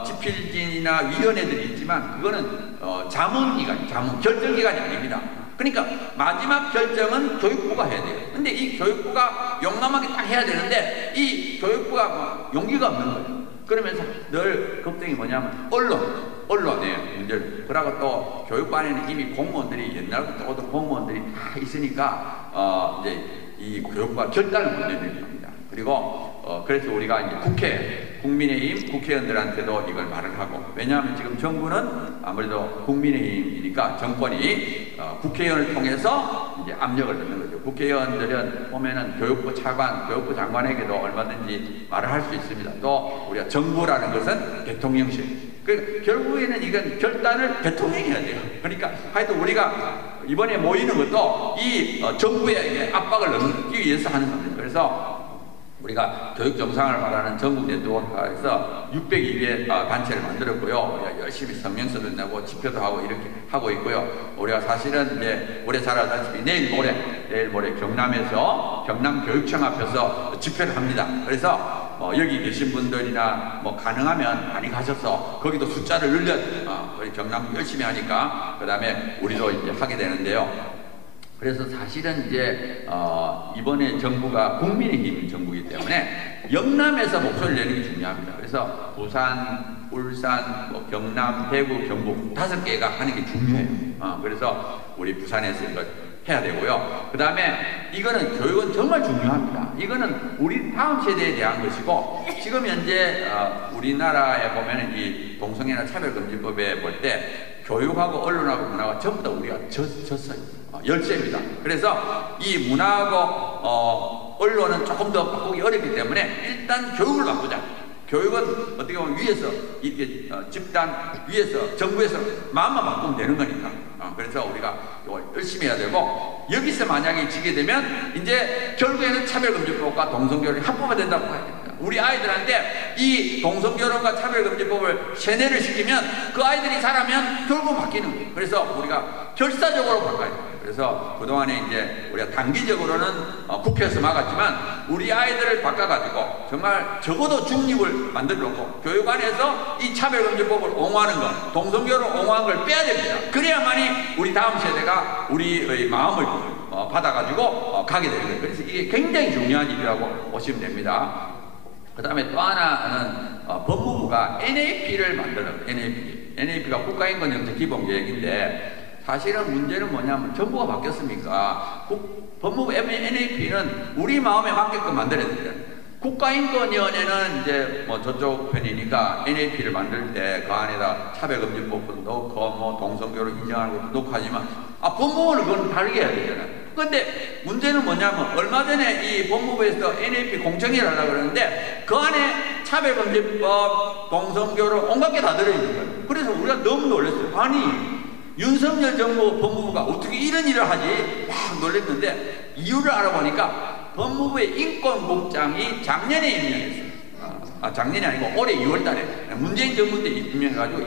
지필진이나 위원회들이 있지만 그거는 결정기관이 아닙니다. 그러니까 마지막 결정은 교육부가 해야 돼요. 근데 이 교육부가 용감하게 딱 해야 되는데 이 교육부가 용기가 없는 거예요. 그러면서 늘 걱정이 뭐냐면 언론의 문제를. 그러고 또 교육반에는 이미 공무원들이 옛날부터 오던 공무원들이 다 있으니까 이제 이 교육부가 결단을 못 내리는 겁니다. 그리고 그래서 우리가 이제 국민의힘 국회의원들한테도 이걸 말을 하고, 왜냐하면 지금 정부는 아무래도 국민의힘이니까 정권이 국회의원을 통해서 이제 압력을 넣는 거죠. 국회의원들은 보면은 교육부 장관에게도 얼마든지 말을 할 수 있습니다. 또 우리가 정부라는 것은 대통령실. 그러니까 결국에는 이건 결단을 대통령이 해야 돼요. 그러니까 하여튼 우리가 이번에 모이는 것도 이 정부에 압박을 넣기 위해서 하는 겁니다. 그래서 우리가 교육 정상을 말하는 전국 네트워크에서 602개 단체를 만들었고요. 우리가 열심히 성명서도 내고 집회도 하고 이렇게 하고 있고요. 우리가 사실은 이제 올해 잘 알다시피 내일 모레 경남에서 경남교육청 앞에서 집회를 합니다. 그래서 여기 계신 분들이나 가능하면 많이 가셔서 거기도 숫자를 우리 경남 열심히 하니까 그 다음에 우리도 이제 하게 되는데요. 그래서 사실은 이제 이번에 정부가 국민의힘 정부이기 때문에 영남에서 목소리를 내는 게 중요합니다. 그래서 부산, 울산, 경남, 대구, 경북 5개가 하는 게 중요해요. 그래서 우리 부산에서 이걸 해야 되고요. 그 다음에 이거는 교육은 정말 중요합니다. 이거는 우리 다음 세대에 대한 것이고, 지금 현재 우리나라에 보면은 이 동성애나 차별금지법에 볼 때 교육하고 언론하고 문화가 전부 다 우리가 졌어요. 열쇠입니다. 그래서 이 문화하고 언론은 조금 더 바꾸기 어렵기 때문에 일단 교육을 바꾸자. 교육은 어떻게 보면 위에서 이렇게 집단 위에서 정부에서 마음만 바꾸면 되는 거니까. 그래서 우리가 열심히 해야 되고, 여기서 만약에 지게 되면 이제 결국에는 차별금지법과 동성결혼이 합법화된다고 봐야 됩니다. 우리 아이들한테 이 동성결혼과 차별금지법을 세뇌를 시키면 그 아이들이 자라면 결국 바뀌는 거예요. 그래서 우리가 결사적으로 바꿔야 돼요. 그래서 그동안에 이제 우리가 단기적으로는 국회에서 막았지만 우리 아이들을 바꿔가지고 정말 적어도 중립을 만들어놓고 교육안에서 이 차별금지법을 옹호하는 것, 동성결혼 옹호하는 걸 빼야 됩니다. 그래야만이 우리 다음 세대가 우리의 마음을 받아가지고 가게 되는 거예요. 그래서 이게 굉장히 중요한 일이라고 보시면 됩니다. 그 다음에 또 하나는 법무부가 NAP를 만들어요. NAP가 국가인권정책기본계획인데, 사실은 문제는 뭐냐면 정부가 바뀌었습니까? 법무부 NAP는 우리 마음에 맞게끔 만들어야 됩니다. 국가인권위원회는 이제 뭐 저쪽 편이니까 NAP를 만들 때 그 안에다 차별금지법도 넣고 뭐 동성결혼 인정하는 것도 넣고 하지만 법무부는 그건 다르게 해야 되잖아요. 근데 문제는 뭐냐면 얼마 전에 이 법무부에서 NAP 공청회를 하려고 그러는데 그 안에 차별금지법, 동성결혼 온갖 게 다 들어있는 거예요. 그래서 우리가 너무 놀랐어요. 아니 윤석열 정부 법무부가 어떻게 이런 일을 하지? 막 놀랐는데 이유를 알아보니까 법무부의 인권국장이 작년에 임명했어요. 작년이 아니고 올해 2월 달에 문재인 정부 때 임명해가지고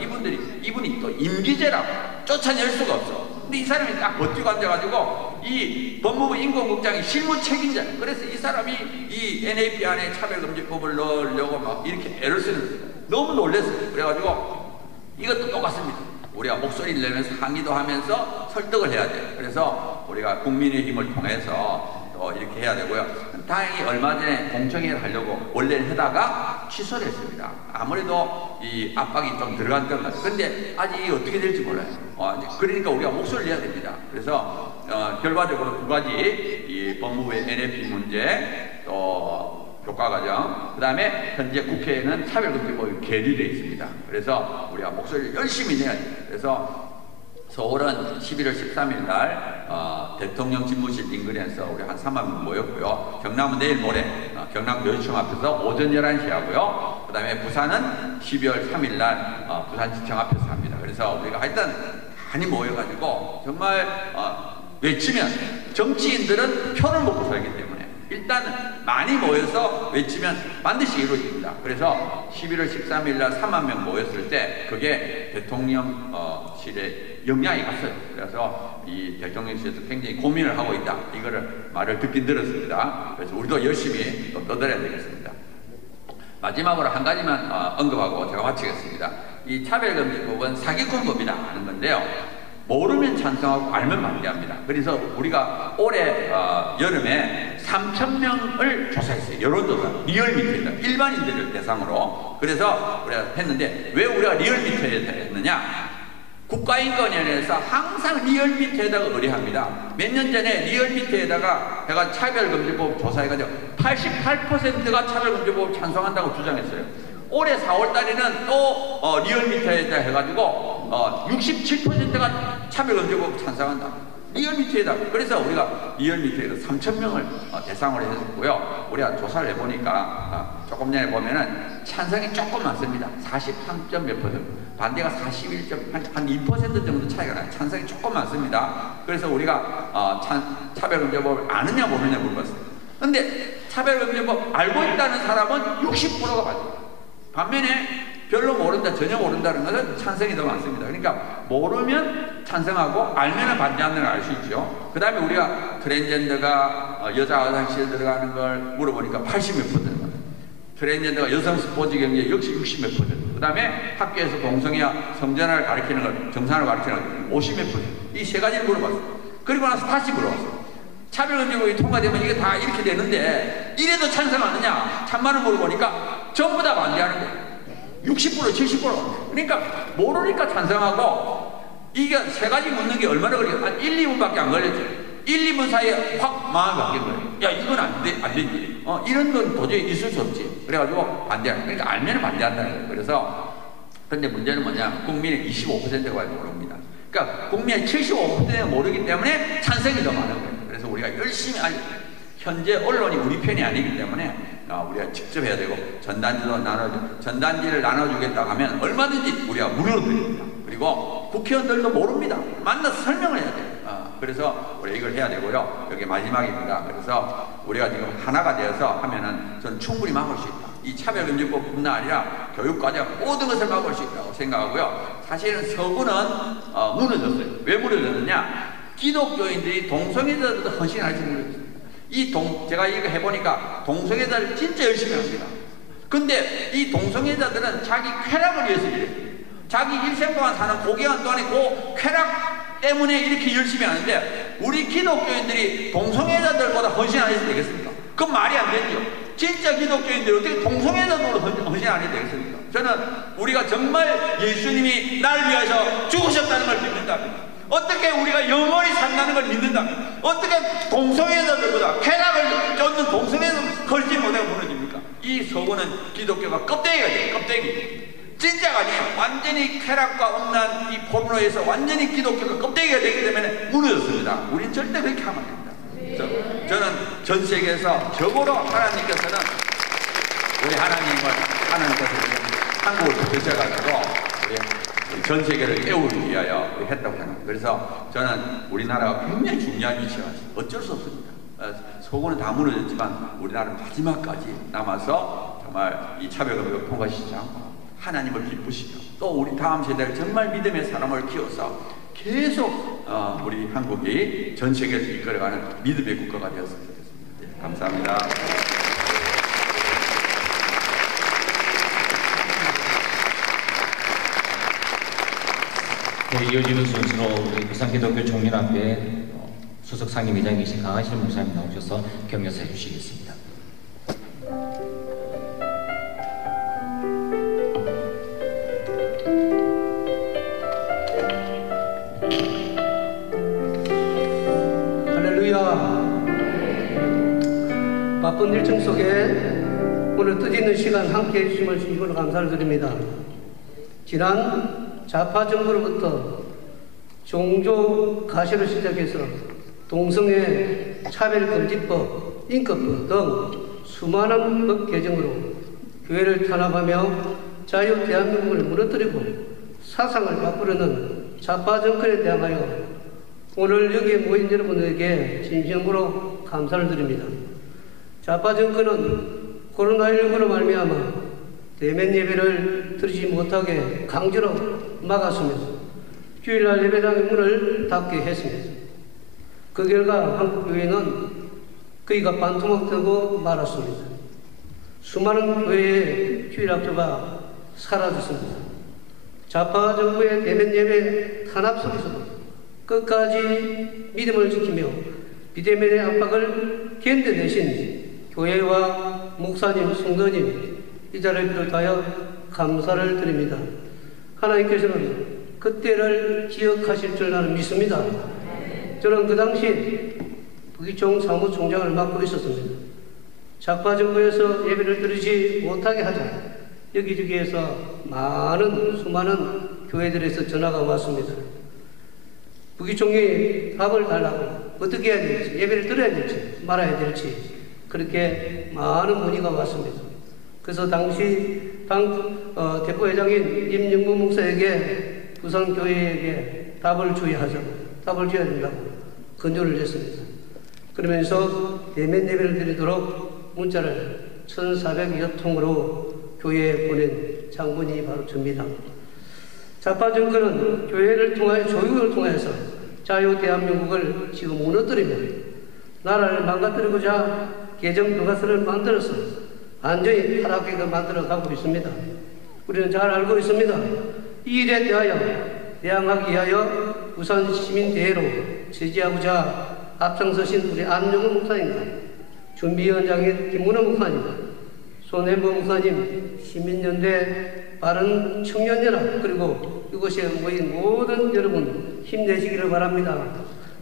이분이 또 임기제라고 쫓아낼 수가 없어. 근데 이 사람이 딱 버티고 앉아가지고 이 법무부 인권국장이 실무 책임자예요. 그래서 이 사람이 이 NAP 안에 차별금지법을 넣으려고 막 이렇게 애를 쓰는 거예요. 너무 놀랐어요. 그래가지고 이것도 똑같습니다. 우리가 목소리를 내면서 항의도 하면서 설득을 해야 돼요. 그래서 우리가 국민의힘을 통해서 또 이렇게 해야 되고요. 다행히 얼마 전에 공청회를 하려고 원래는 하다가 취소를 했습니다. 아무래도 이 압박이 좀 들어간 것 같아요. 근데 아직 이게 어떻게 될지 몰라요. 그러니까 우리가 목소리를 내야 됩니다. 그래서 결과적으로 두 가지, 이 법무부의 NAP 문제, 또 교과과정, 그 다음에 현재 국회에는 차별금지법이 계류되어 있습니다. 그래서 우리가 목소리를 열심히 내야 돼요. 그래서 서울은 11월 13일 날 대통령 집무실 인근에서 우리 한 3만 명 모였고요. 경남은 내일 모레 경남도지청 앞에서 오전 11시 하고요. 그 다음에 부산은 12월 3일 날 부산지청 앞에서 합니다. 그래서 우리가 하여튼 많이 모여가지고 정말 외치면, 정치인들은 표를 먹고 살기 때문에 일단 많이 모여서 외치면 반드시 이루어집니다. 그래서 11월 13일 날 3만 명 모였을 때 그게 대통령실에 영향이 갔어요. 그래서 이 대통령실에서 굉장히 고민을 하고 있다. 이거를 말을 듣긴 들었습니다. 그래서 우리도 열심히 또 떠들어야 되겠습니다. 마지막으로 한 가지만 언급하고 제가 마치겠습니다. 이 차별금지법은 사기꾼법이다 하는 건데요. 모르면 찬성하고 알면 반대합니다. 그래서 우리가 올해 여름에 3,000명을 조사했어요. 여론조사, 리얼미터에다 일반인들을 대상으로. 그래서 우리가 했는데 왜 우리가 리얼미터에다 했느냐? 국가인권위원회에서 항상 리얼미터에다가 의뢰합니다. 몇 년 전에 리얼미터에다가 제가 차별금지법 조사해가지고 88%가 차별금지법을 찬성한다고 주장했어요. 올해 4월 달에는 또 리얼미터에다 해가지고 67%가 차별금지법 찬성한다. 리얼미터에다. 그래서 우리가 리얼미터에서 3,000명을 대상으로 했었고요. 우리가 조사를 해보니까 조금 전에 보면은 찬성이 조금 많습니다. 43점 몇 %, 반대가 41점, 한 2% 정도 차이가 나요. 찬성이 조금 많습니다. 그래서 우리가 차별금지법을 아느냐 모르냐 물어봤어요. 근데 차별금지법 알고 있다는 사람은 60%가 맞아요. 반면에 별로 모른다, 전혀 모른다는 것은 찬성이 더 많습니다. 그러니까 모르면 찬성하고 알면 반대한다는 걸 알 수 있죠. 그 다음에 우리가 트랜스젠더가 여자 화장실 들어가는 걸 물어보니까 80몇 %, 트랜스젠더가 여성 스포츠 경기에 역시 60몇 %, 그 다음에 학교에서 동성애와 성전화를 가르치는 걸, 정상을 가르치는 걸 50몇 %, 이 세 가지를 물어봤어요. 그리고 나서 다시 물어봤어요. 차별금지법이 통과되면 이게 다 이렇게 되는데 이래도 찬성하느냐? 찬반을 물어보니까 전부 다 반대하는 거예요. 60%, 70%. 그러니까 모르니까 찬성하고, 이게 세 가지 묻는 게 얼마나 걸려요? 한 1, 2분밖에 안 걸렸죠. 1, 2분 사이에 확 마음이 바뀐 거예요. 야, 이건 안 되지. 이런 건 도저히 있을 수 없지. 그래가지고 반대하는 거예요. 그러니까 알면 반대한다는 거예요. 그래서 근데 문제는 뭐냐? 국민의 25%가 모릅니다. 그러니까 국민의 75%가 모르기 때문에 찬성이 더 많은 거예요. 그래서 우리가 열심히 현재 언론이 우리 편이 아니기 때문에 우리가 직접 해야 되고 전단지를 나눠주겠다 하면 얼마든지 우리가 무료로 드립니다. 그리고 국회의원들도 모릅니다. 만나서 설명을 해야 돼요. 그래서 우리가 이걸 해야 되고요. 여기 마지막입니다. 그래서 우리가 지금 하나가 되어서 하면은 저는 충분히 막을 수 있다. 이 차별금지법뿐만 아니라 교육과정 모든 것을 막을 수 있다고 생각하고요. 사실은 서구는 무너졌어요. 왜 무너졌느냐? 기독교인들이 동성애자들도 헌신할지 모르겠어요. 제가 이거 해보니까 동성애자들 진짜 열심히 합니다. 근데 이 동성애자들은 자기 쾌락을 위해서 이래요. 자기 일생 동안 사는 고귀한 동안에 그 쾌락 때문에 이렇게 열심히 하는데 우리 기독교인들이 동성애자들보다 헌신 안 해도 되겠습니까? 그건 말이 안 되죠. 진짜 기독교인들이 어떻게 동성애자들보다 헌신 안 해도 되겠습니까? 저는 우리가 정말 예수님이 날 위해서 죽으셨다는 걸 믿는다. 어떻게 우리가 영원히 산다는 걸 믿는다. 어떻게 동성애자들보다 쾌락을 쫓는 동성애자들 걸지 못하고 무너집니까? 이 서구는 기독교가 껍데기가 돼요. 껍데기. 진짜가 아니에요. 완전히 쾌락과 음란 이 포르노에서 완전히 기독교가 껍데기가 되기 때문에 무너졌습니다. 우린 절대 그렇게 하면 안 됩니다. 저는 전 세계에서 적어도 하나님께서는 우리 하나님께서 한국을 부르셔가지고 우리 전 세계를 깨우기 위하여 했다고 합니다. 그래서 저는 우리나라가 굉장히 중요한 위치가 어쩔 수 없습니다. 서구는 다 무너졌지만 우리나라는 마지막까지 남아서 정말 이 차별금지법을 통과시키지 않고 하나님을 기쁘시며 또 우리 다음 세대를 정말 믿음의 사람을 키워서 계속 우리 한국이 전 세계에서 이끌어가는 믿음의 국가가 되었으면 좋겠습니다. 네, 감사합니다. 네, 이어지는 순서로 우리 부산기독교 총연합회 수석 상임회장이신 강하실 목사님 나오셔서 격려사 해주시겠습니다. 바쁜 일정 속에 오늘 뜻있는 시간 함께해 주심을 진심으로 감사를 드립니다. 지난 좌파 정부로부터 종교 가시를 시작해서 동성애 차별금지법, 인권법 등 수많은 법 개정으로 교회를 탄압하며 자유 대한민국을 무너뜨리고 사상을 바꾸려는 좌파 정권에 대하여 오늘 여기에 모인 여러분에게 진심으로 감사를 드립니다. 좌파 정권은 코로나19로 말미암아 대면 예배를 드리지 못하게 강제로 막았으며 주일날 예배당의 문을 닫게 했습니다. 그 결과 한국교회는 거의가 반토막되고 말았습니다. 수많은 교회의 주일학교가 사라졌습니다. 좌파 정부의 대면 예배 탄압 속에서도 끝까지 믿음을 지키며 비대면의 압박을 견뎌내신 교회와 목사님, 성도님 이 자리를 비롯하여 감사를 드립니다. 하나님께서는 그때를 기억하실 줄 나는 믿습니다. 저는 그 당시 부기총 사무총장을 맡고 있었습니다. 좌파 정부에서 예배를 드리지 못하게 하자 여기저기에서 수많은 교회들에서 전화가 왔습니다. 부기총이 답을 달라고 어떻게 해야 될지, 예배를 드려야 될지 말아야 될지 그렇게 많은 문의가 왔습니다. 그래서 당시 대표회장인 임영무 목사에게 부산교회에게 답을 줘야 된다고 건조를 했습니다. 그러면서 대면 예배를 드리도록 문자를 1,400여 통으로 교회에 보낸 장본이 바로 접니다. 좌파 정권은 교회를 통하여 조직을 통해서 자유 대한민국을 지금 무너뜨리며 나라를 망가뜨리고자 개정 교과서를 만들어서 완전히 타락하게 만들어가고 있습니다. 우리는 잘 알고 있습니다. 이 일에 대항하기 위하여 부산 시민대회로 제지하고자 앞장서신 우리 안정훈 목사님과 준비위원장인 김문호 목사님, 손혜보 목사님, 시민연대 바른 청년연합 그리고 이곳에 모인 모든 여러분 힘내시기를 바랍니다.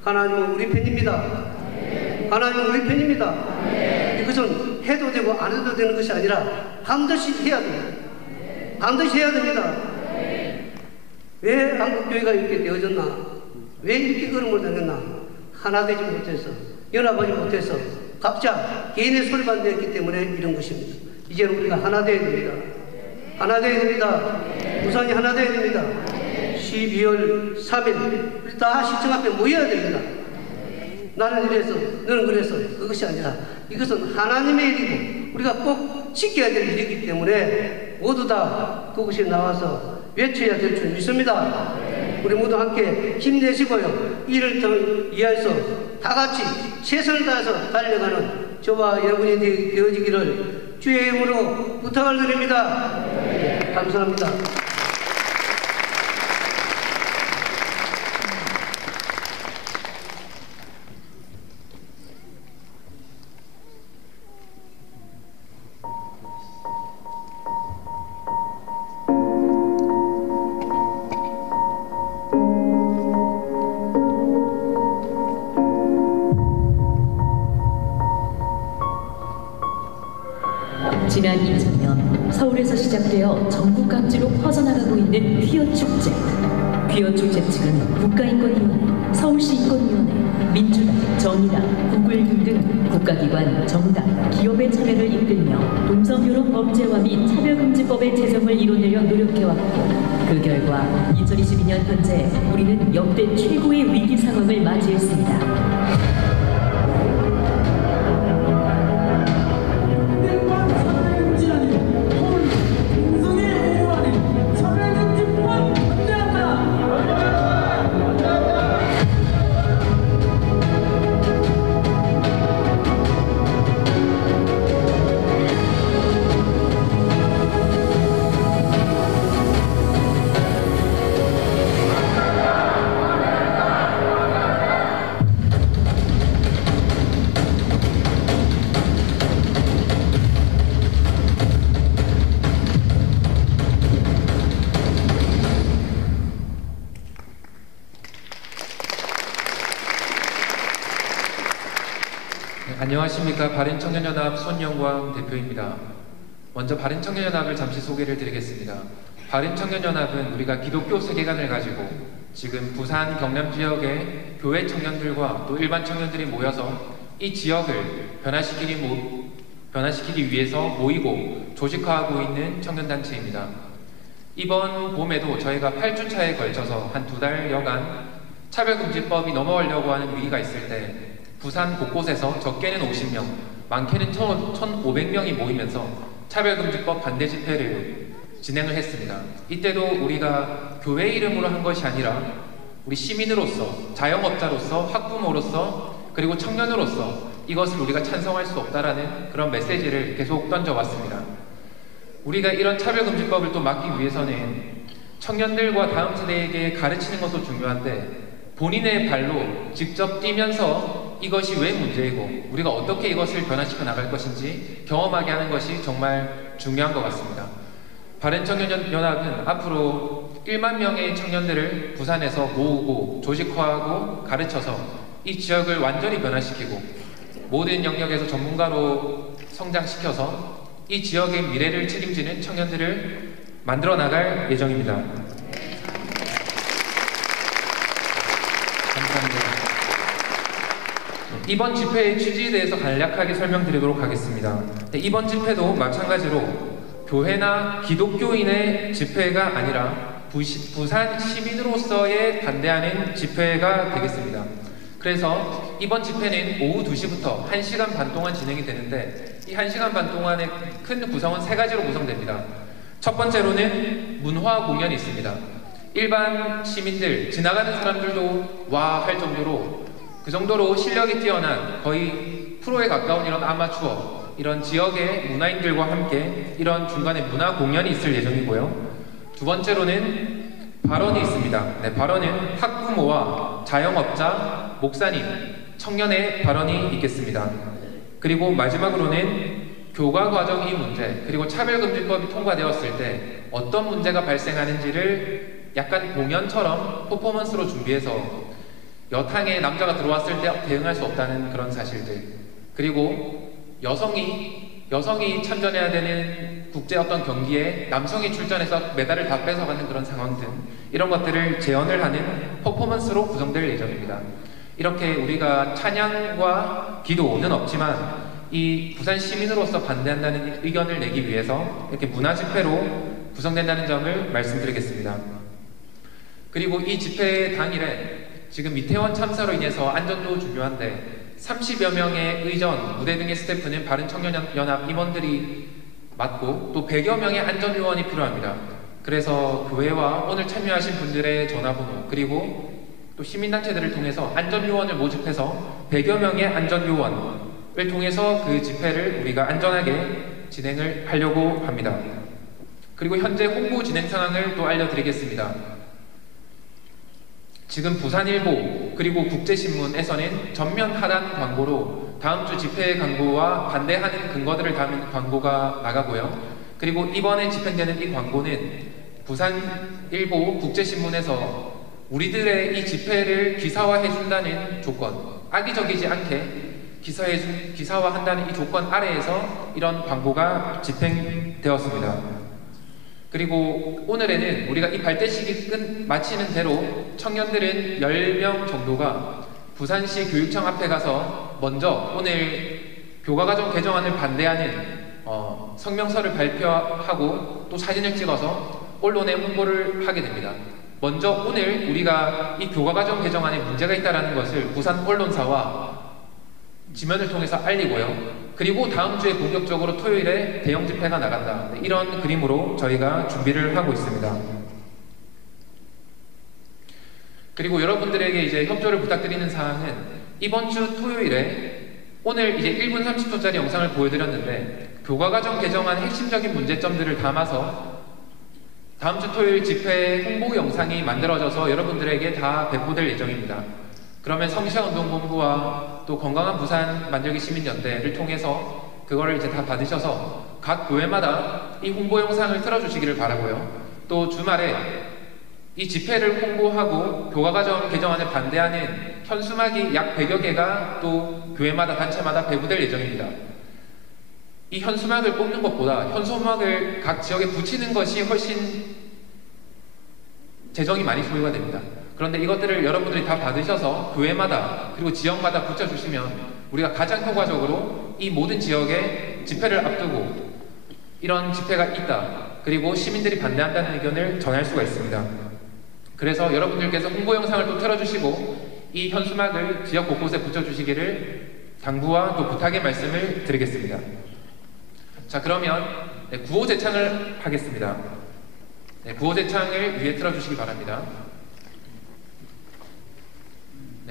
하나님은 우리 편입니다. 하나님은 우리 편입니다. 이것은 해도 되고 안 해도 되는 것이 아니라 반드시 해야 됩니다. 반드시 해야 됩니다. 왜 한국교회가 이렇게 되어졌나? 왜 이렇게 걸음을 당했나? 하나 되지 못해서, 연합하지 못해서, 각자 개인의 소리만 되었기 때문에 이런 것입니다. 이제는 우리가 하나 되어야 됩니다. 하나 되어야 됩니다. 부산이 하나 되어야 됩니다. 12월 3일 우리 다 시청 앞에 모여야 됩니다. 나는 이래서 너는 그래서 그것이 아니라 이것은 하나님의 일이고 우리가 꼭 지켜야 될 일이기 때문에 모두 다 그곳에 나와서 외쳐야 될 줄 믿습니다. 우리 모두 함께 힘내시고요. 이를 위해서 다 같이 최선을 다해서 달려가는 저와 여러분이 되어지기를 주의 이름으로 부탁을 드립니다. 감사합니다. 지난 2000년 서울에서 시작되어 전국 각지로 퍼져나가고 있는 퀴어축제. 퀴어축제 측은 국가인권위원회, 서울시인권위원회, 민주당, 정의당, 구글 등등 국가기관, 정당, 기업의 참여를 이끌며 동성결혼 범죄와 및 차별금지법의 제정을 이뤄내려 노력해왔고 그 결과 2022년 현재 우리는 역대 최고의 위기 상황을 맞이했습니다. 안녕하십니까. 바른청년연합 손영광 대표입니다. 먼저 바른청년연합을 잠시 소개를 드리겠습니다. 바른청년연합은 우리가 기독교 세계관을 가지고 지금 부산 경남 지역의 교회 청년들과 또 일반 청년들이 모여서 이 지역을 변화시키기 위해서 모이고 조직화하고 있는 청년단체입니다. 이번 봄에도 저희가 8주차에 걸쳐서 한 2달여간 차별금지법이 넘어가려고 하는 위기가 있을 때 부산 곳곳에서 적게는 50명, 많게는 1,500명이 모이면서 차별금지법 반대 집회를 진행을 했습니다. 이때도 우리가 교회 이름으로 한 것이 아니라 우리 시민으로서, 자영업자로서, 학부모로서, 그리고 청년으로서 이것을 우리가 찬성할 수 없다라는 그런 메시지를 계속 던져왔습니다. 우리가 이런 차별금지법을 또 막기 위해서는 청년들과 다음 세대에게 가르치는 것도 중요한데 본인의 발로 직접 뛰면서 이것이 왜 문제이고 우리가 어떻게 이것을 변화시켜 나갈 것인지 경험하게 하는 것이 정말 중요한 것 같습니다. 바른청년연합은 앞으로 1만 명의 청년들을 부산에서 모으고 조직화하고 가르쳐서 이 지역을 완전히 변화시키고 모든 영역에서 전문가로 성장시켜서 이 지역의 미래를 책임지는 청년들을 만들어 나갈 예정입니다. 감사합니다. 이번 집회의 취지에 대해서 간략하게 설명드리도록 하겠습니다. 이번 집회도 마찬가지로 교회나 기독교인의 집회가 아니라 부산 시민으로서의 반대하는 집회가 되겠습니다. 그래서 이번 집회는 오후 2시부터 1시간 반 동안 진행이 되는데 이 1시간 반 동안의 큰 구성은 3가지로 구성됩니다. 첫 번째로는 문화 공연이 있습니다. 일반 시민들, 지나가는 사람들도 와 할 정도로 그 정도로 실력이 뛰어난 거의 프로에 가까운 이런 아마추어, 이런 지역의 문화인들과 함께 이런 중간에 문화 공연이 있을 예정이고요. 두 번째로는 발언이 있습니다. 네, 발언은 학부모와 자영업자, 목사님, 청년의 발언이 있겠습니다. 그리고 마지막으로는 교과 과정 이 문제, 그리고 차별금지법이 통과되었을 때 어떤 문제가 발생하는지를 약간 공연처럼 퍼포먼스로 준비해서 여탕에 남자가 들어왔을 때 대응할 수 없다는 그런 사실들, 그리고 여성이 참전해야 되는 국제 어떤 경기에 남성이 출전해서 메달을 다 뺏어가는 그런 상황 등 이런 것들을 재현을 하는 퍼포먼스로 구성될 예정입니다. 이렇게 우리가 찬양과 기도는 없지만 이 부산 시민으로서 반대한다는 의견을 내기 위해서 이렇게 문화 집회로 구성된다는 점을 말씀드리겠습니다. 그리고 이 집회 당일에 지금 이태원 참사로 인해서 안전도 중요한데 30여 명의 의전, 무대 등의 스태프는 바른청년연합 임원들이 맡고 또 100여 명의 안전요원이 필요합니다. 그래서 교회와 오늘 참여하신 분들의 전화번호 그리고 또 시민단체들을 통해서 안전요원을 모집해서 100여 명의 안전요원을 통해서 그 집회를 우리가 안전하게 진행을 하려고 합니다. 그리고 현재 홍보 진행 상황을 또 알려드리겠습니다. 지금 부산일보 그리고 국제신문에서는 전면 하단 광고로 다음 주 집회 광고와 반대하는 근거들을 담은 광고가 나가고요. 그리고 이번에 집행되는 이 광고는 부산일보 국제신문에서 우리들의 이 집회를 기사화해준다는 조건, 악의적이지 않게 기사화한다는 이 조건 아래에서 이런 광고가 집행되었습니다. 그리고 오늘에는 우리가 이 발대식이 마치는 대로 청년들은 10명 정도가 부산시 교육청 앞에 가서 먼저 오늘 교과과정 개정안을 반대하는 성명서를 발표하고 또 사진을 찍어서 언론에 홍보를 하게 됩니다. 먼저 오늘 우리가 이 교과과정 개정안에 문제가 있다는 것을 부산 언론사와 지면을 통해서 알리고요. 그리고 다음 주에 본격적으로 토요일에 대형 집회가 나간다. 이런 그림으로 저희가 준비를 하고 있습니다. 그리고 여러분들에게 이제 협조를 부탁드리는 사항은 이번 주 토요일에 오늘 이제 1분 30초짜리 영상을 보여드렸는데 교과과정 개정안 핵심적인 문제점들을 담아서 다음 주 토요일 집회 홍보 영상이 만들어져서 여러분들에게 다 배포될 예정입니다. 그러면 성시화운동본부와 또 건강한 부산 만들기 시민연대를 통해서 그거를 이제 다 받으셔서 각 교회마다 이 홍보 영상을 틀어주시기를 바라고요. 또 주말에 이 집회를 홍보하고 교과과정 개정안을 반대하는 현수막이 약 100여 개가 또 교회마다 단체마다 배부될 예정입니다. 이 현수막을 뽑는 것보다 현수막을 각 지역에 붙이는 것이 훨씬 재정이 많이 소요가 됩니다. 그런데 이것들을 여러분들이 다 받으셔서 교회마다 그리고 지역마다 붙여주시면 우리가 가장 효과적으로 이 모든 지역에 집회를 앞두고 이런 집회가 있다. 그리고 시민들이 반대한다는 의견을 전할 수가 있습니다. 그래서 여러분들께서 홍보 영상을 또 틀어주시고 이 현수막을 지역 곳곳에 붙여주시기를 당부와 또 부탁의 말씀을 드리겠습니다. 자, 그러면 구호 제창을 하겠습니다. 구호 제창을 위에 틀어주시기 바랍니다.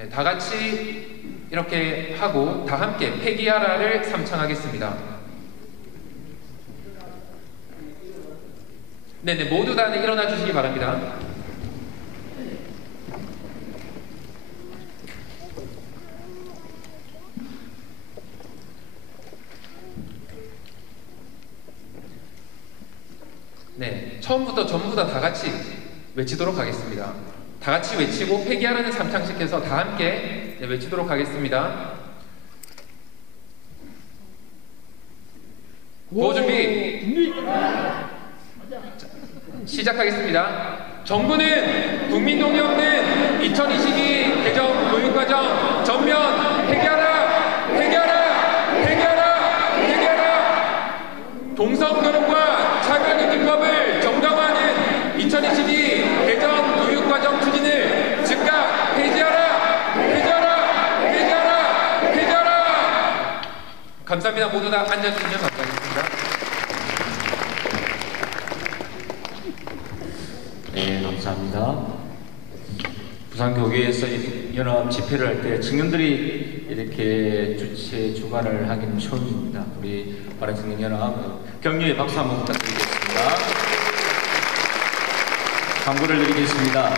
다 같이 이렇게 하고 다 함께 폐기하라를 삼창하겠습니다. 네네, 모두 다 일어나 주시기 바랍니다. 네, 처음부터 전부 다 같이 외치도록 하겠습니다. 다 같이 외치고 폐기하라는 삼창식해서 다 함께 외치도록 하겠습니다. 구호 준비! 시작하겠습니다. 정부는 국민동의 없는 2022 개정 교육과정 전면 폐기하라! 폐기하라! 폐기하라! 폐기하라! 동성결혼과 차별금지법을 정당화하는 2022 개정 교육과정 추진을 즉각 폐지하라! 폐지하라! 폐지하라! 폐지하라! 감사합니다. 모두 다 앉아주시면 감사하겠습니다. 네, 감사합니다. 부산교계에서 연합 집회를 할 때 청년들이 이렇게 주관을 하기는 처음입니다. 우리 바른청년연합 격려의 박수 한번 부탁드리겠습니다. 광고를 드리겠습니다.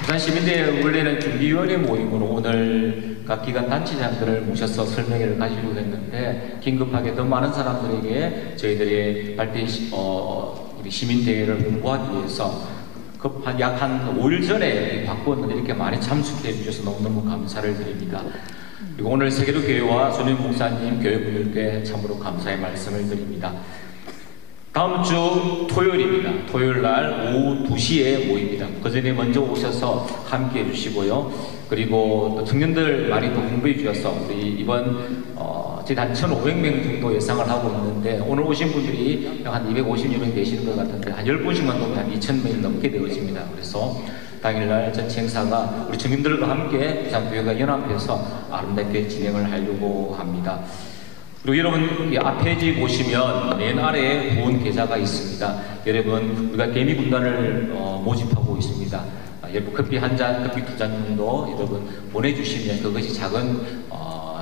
부산시민대회 원래는 준비위원회 모임으로 오늘 각 기관 단체장들을 모셔서 설명회를 가지려고 했는데 긴급하게 더 많은 사람들에게 저희들의 우리 시민대회를 홍보하기 위해서 급한 약 한 5일 전에 바꿨는데 이렇게 많이 참석해 주셔서 너무너무 감사를 드립니다. 그리고 오늘 세계로교회와 손윤 목사님 교회분들께 참으로 감사의 말씀을 드립니다. 다음 주 토요일입니다. 토요일 날 오후 2시에 모입니다. 그 전에 먼저 오셔서 함께 해주시고요. 그리고 또 청년들 많이 또 공부해 주셔서 우리 이번 저희 한 1,500명 정도 예상을 하고 있는데 오늘 오신 분들이 한 250여 명 되시는 것 같은데 한 10분씩만 놓으면 한 2,000명이 넘게 되어집니다. 그래서 당일날 전체 행사가 우리 청년들과 함께 부산교회가 연합해서 아름답게 진행을 하려고 합니다. 그리고 여러분 앞에 보시면 맨 아래에 후원 계좌가 있습니다. 여러분 우리가 개미 군단을 모집하고 있습니다. 여러분 커피 한 잔, 커피 두 잔 정도 여러분 보내주시면 그것이 작은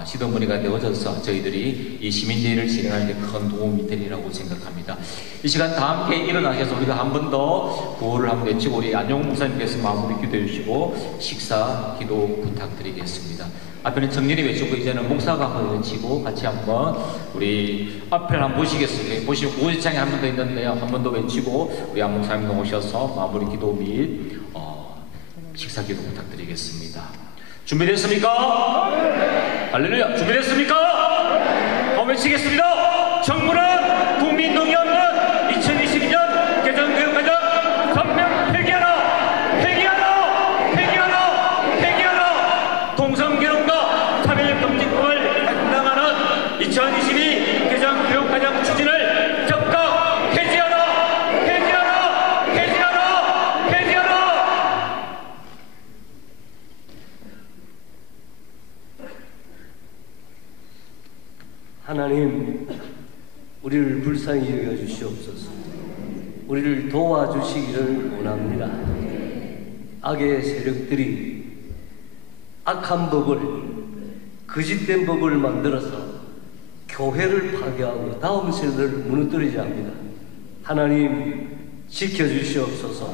시드머니가 되어져서 저희들이 이 시민제의를 진행할 때 큰 도움이 되리라고 생각합니다. 이 시간 다 함께 일어나셔서 우리가 한 번 더 구호를 한번 외치고 우리 안용 목사님께서 마무리 기도해 주시고 식사 기도 부탁드리겠습니다. 앞에는 청년이 외치고 이제는 목사가 한번 외치고 같이 한번 우리 앞을 한번 보시겠습니다. 보시면 구호지창이 한 번 더 있는데요. 한 번 더 외치고 우리 안 목사님 오셔서 마무리 기도 및 식사 기도 부탁드리겠습니다. 준비됐습니까? 네. 할렐루야. 준비됐습니까? 한번 외치겠습니다. 정부는 국민농협은 2022년 개정교육과정 전면 폐기하라! 폐기하라! 폐기하라! 폐기하라! 동성결혼과 차별금지법을 담당하는 2022 개정교육과정 추진을 적극 폐지하라! 폐지하라! 폐지하라! 폐지하라! 하나님, 우리를 불쌍히 여겨 주시옵소서. 우리를 도와주시기를 원합니다. 악의 세력들이 악한 법을, 거짓된 법을 만들어서 교회를 파괴하고 다음 세대를 무너뜨리자 합니다. 하나님, 지켜주시옵소서.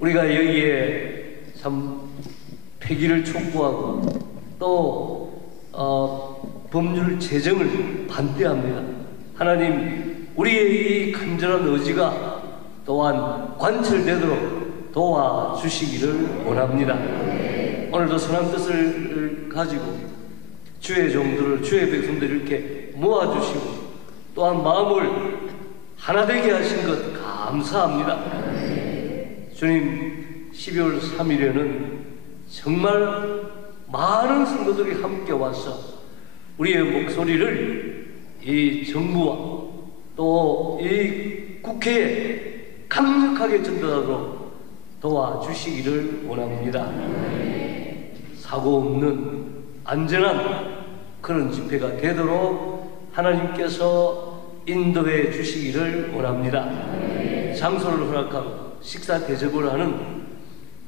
우리가 여기에 참 폐기를 촉구하고 또 법률 제정을 반대합니다. 하나님, 우리의 이 간절한 의지가 또한 관철되도록 도와주시기를 원합니다. 오늘도 선한 뜻을 가지고 주의 종들을, 주의 백성들을 이렇게 모아주시고 또한 마음을 하나 되게 하신 것 감사합니다. 주님, 12월 3일에는 정말 많은 성도들이 함께 와서 우리의 목소리를 이 정부와 또 이 국회에 강력하게 전달하도록 도와주시기를 원합니다. 사고 없는 안전한 그런 집회가 되도록 하나님께서 인도해 주시기를 원합니다. 장소를 허락하고 식사 대접을 하는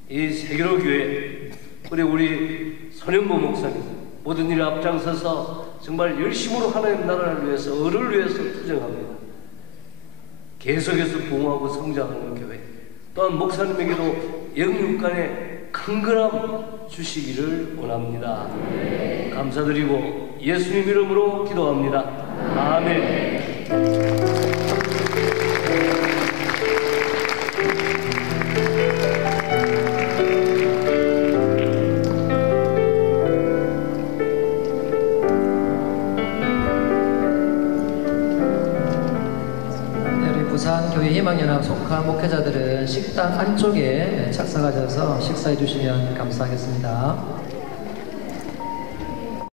이 세계로교회 우리 손현보 목사님 모든 일에 앞장서서 정말 열심으로 하나님 나라를 위해서 을을 위해서 투쟁합니다. 계속해서 부흥하고 성장하는 교회, 또한 목사님에게도 영육간의 강건함 주시기를 원합니다. 감사드리고 예수님 이름으로 기도합니다. 아멘. 부산교회 희망연합 속한 목회자들은 식당 안쪽에 착석하셔서 식사해 주시면 감사하겠습니다.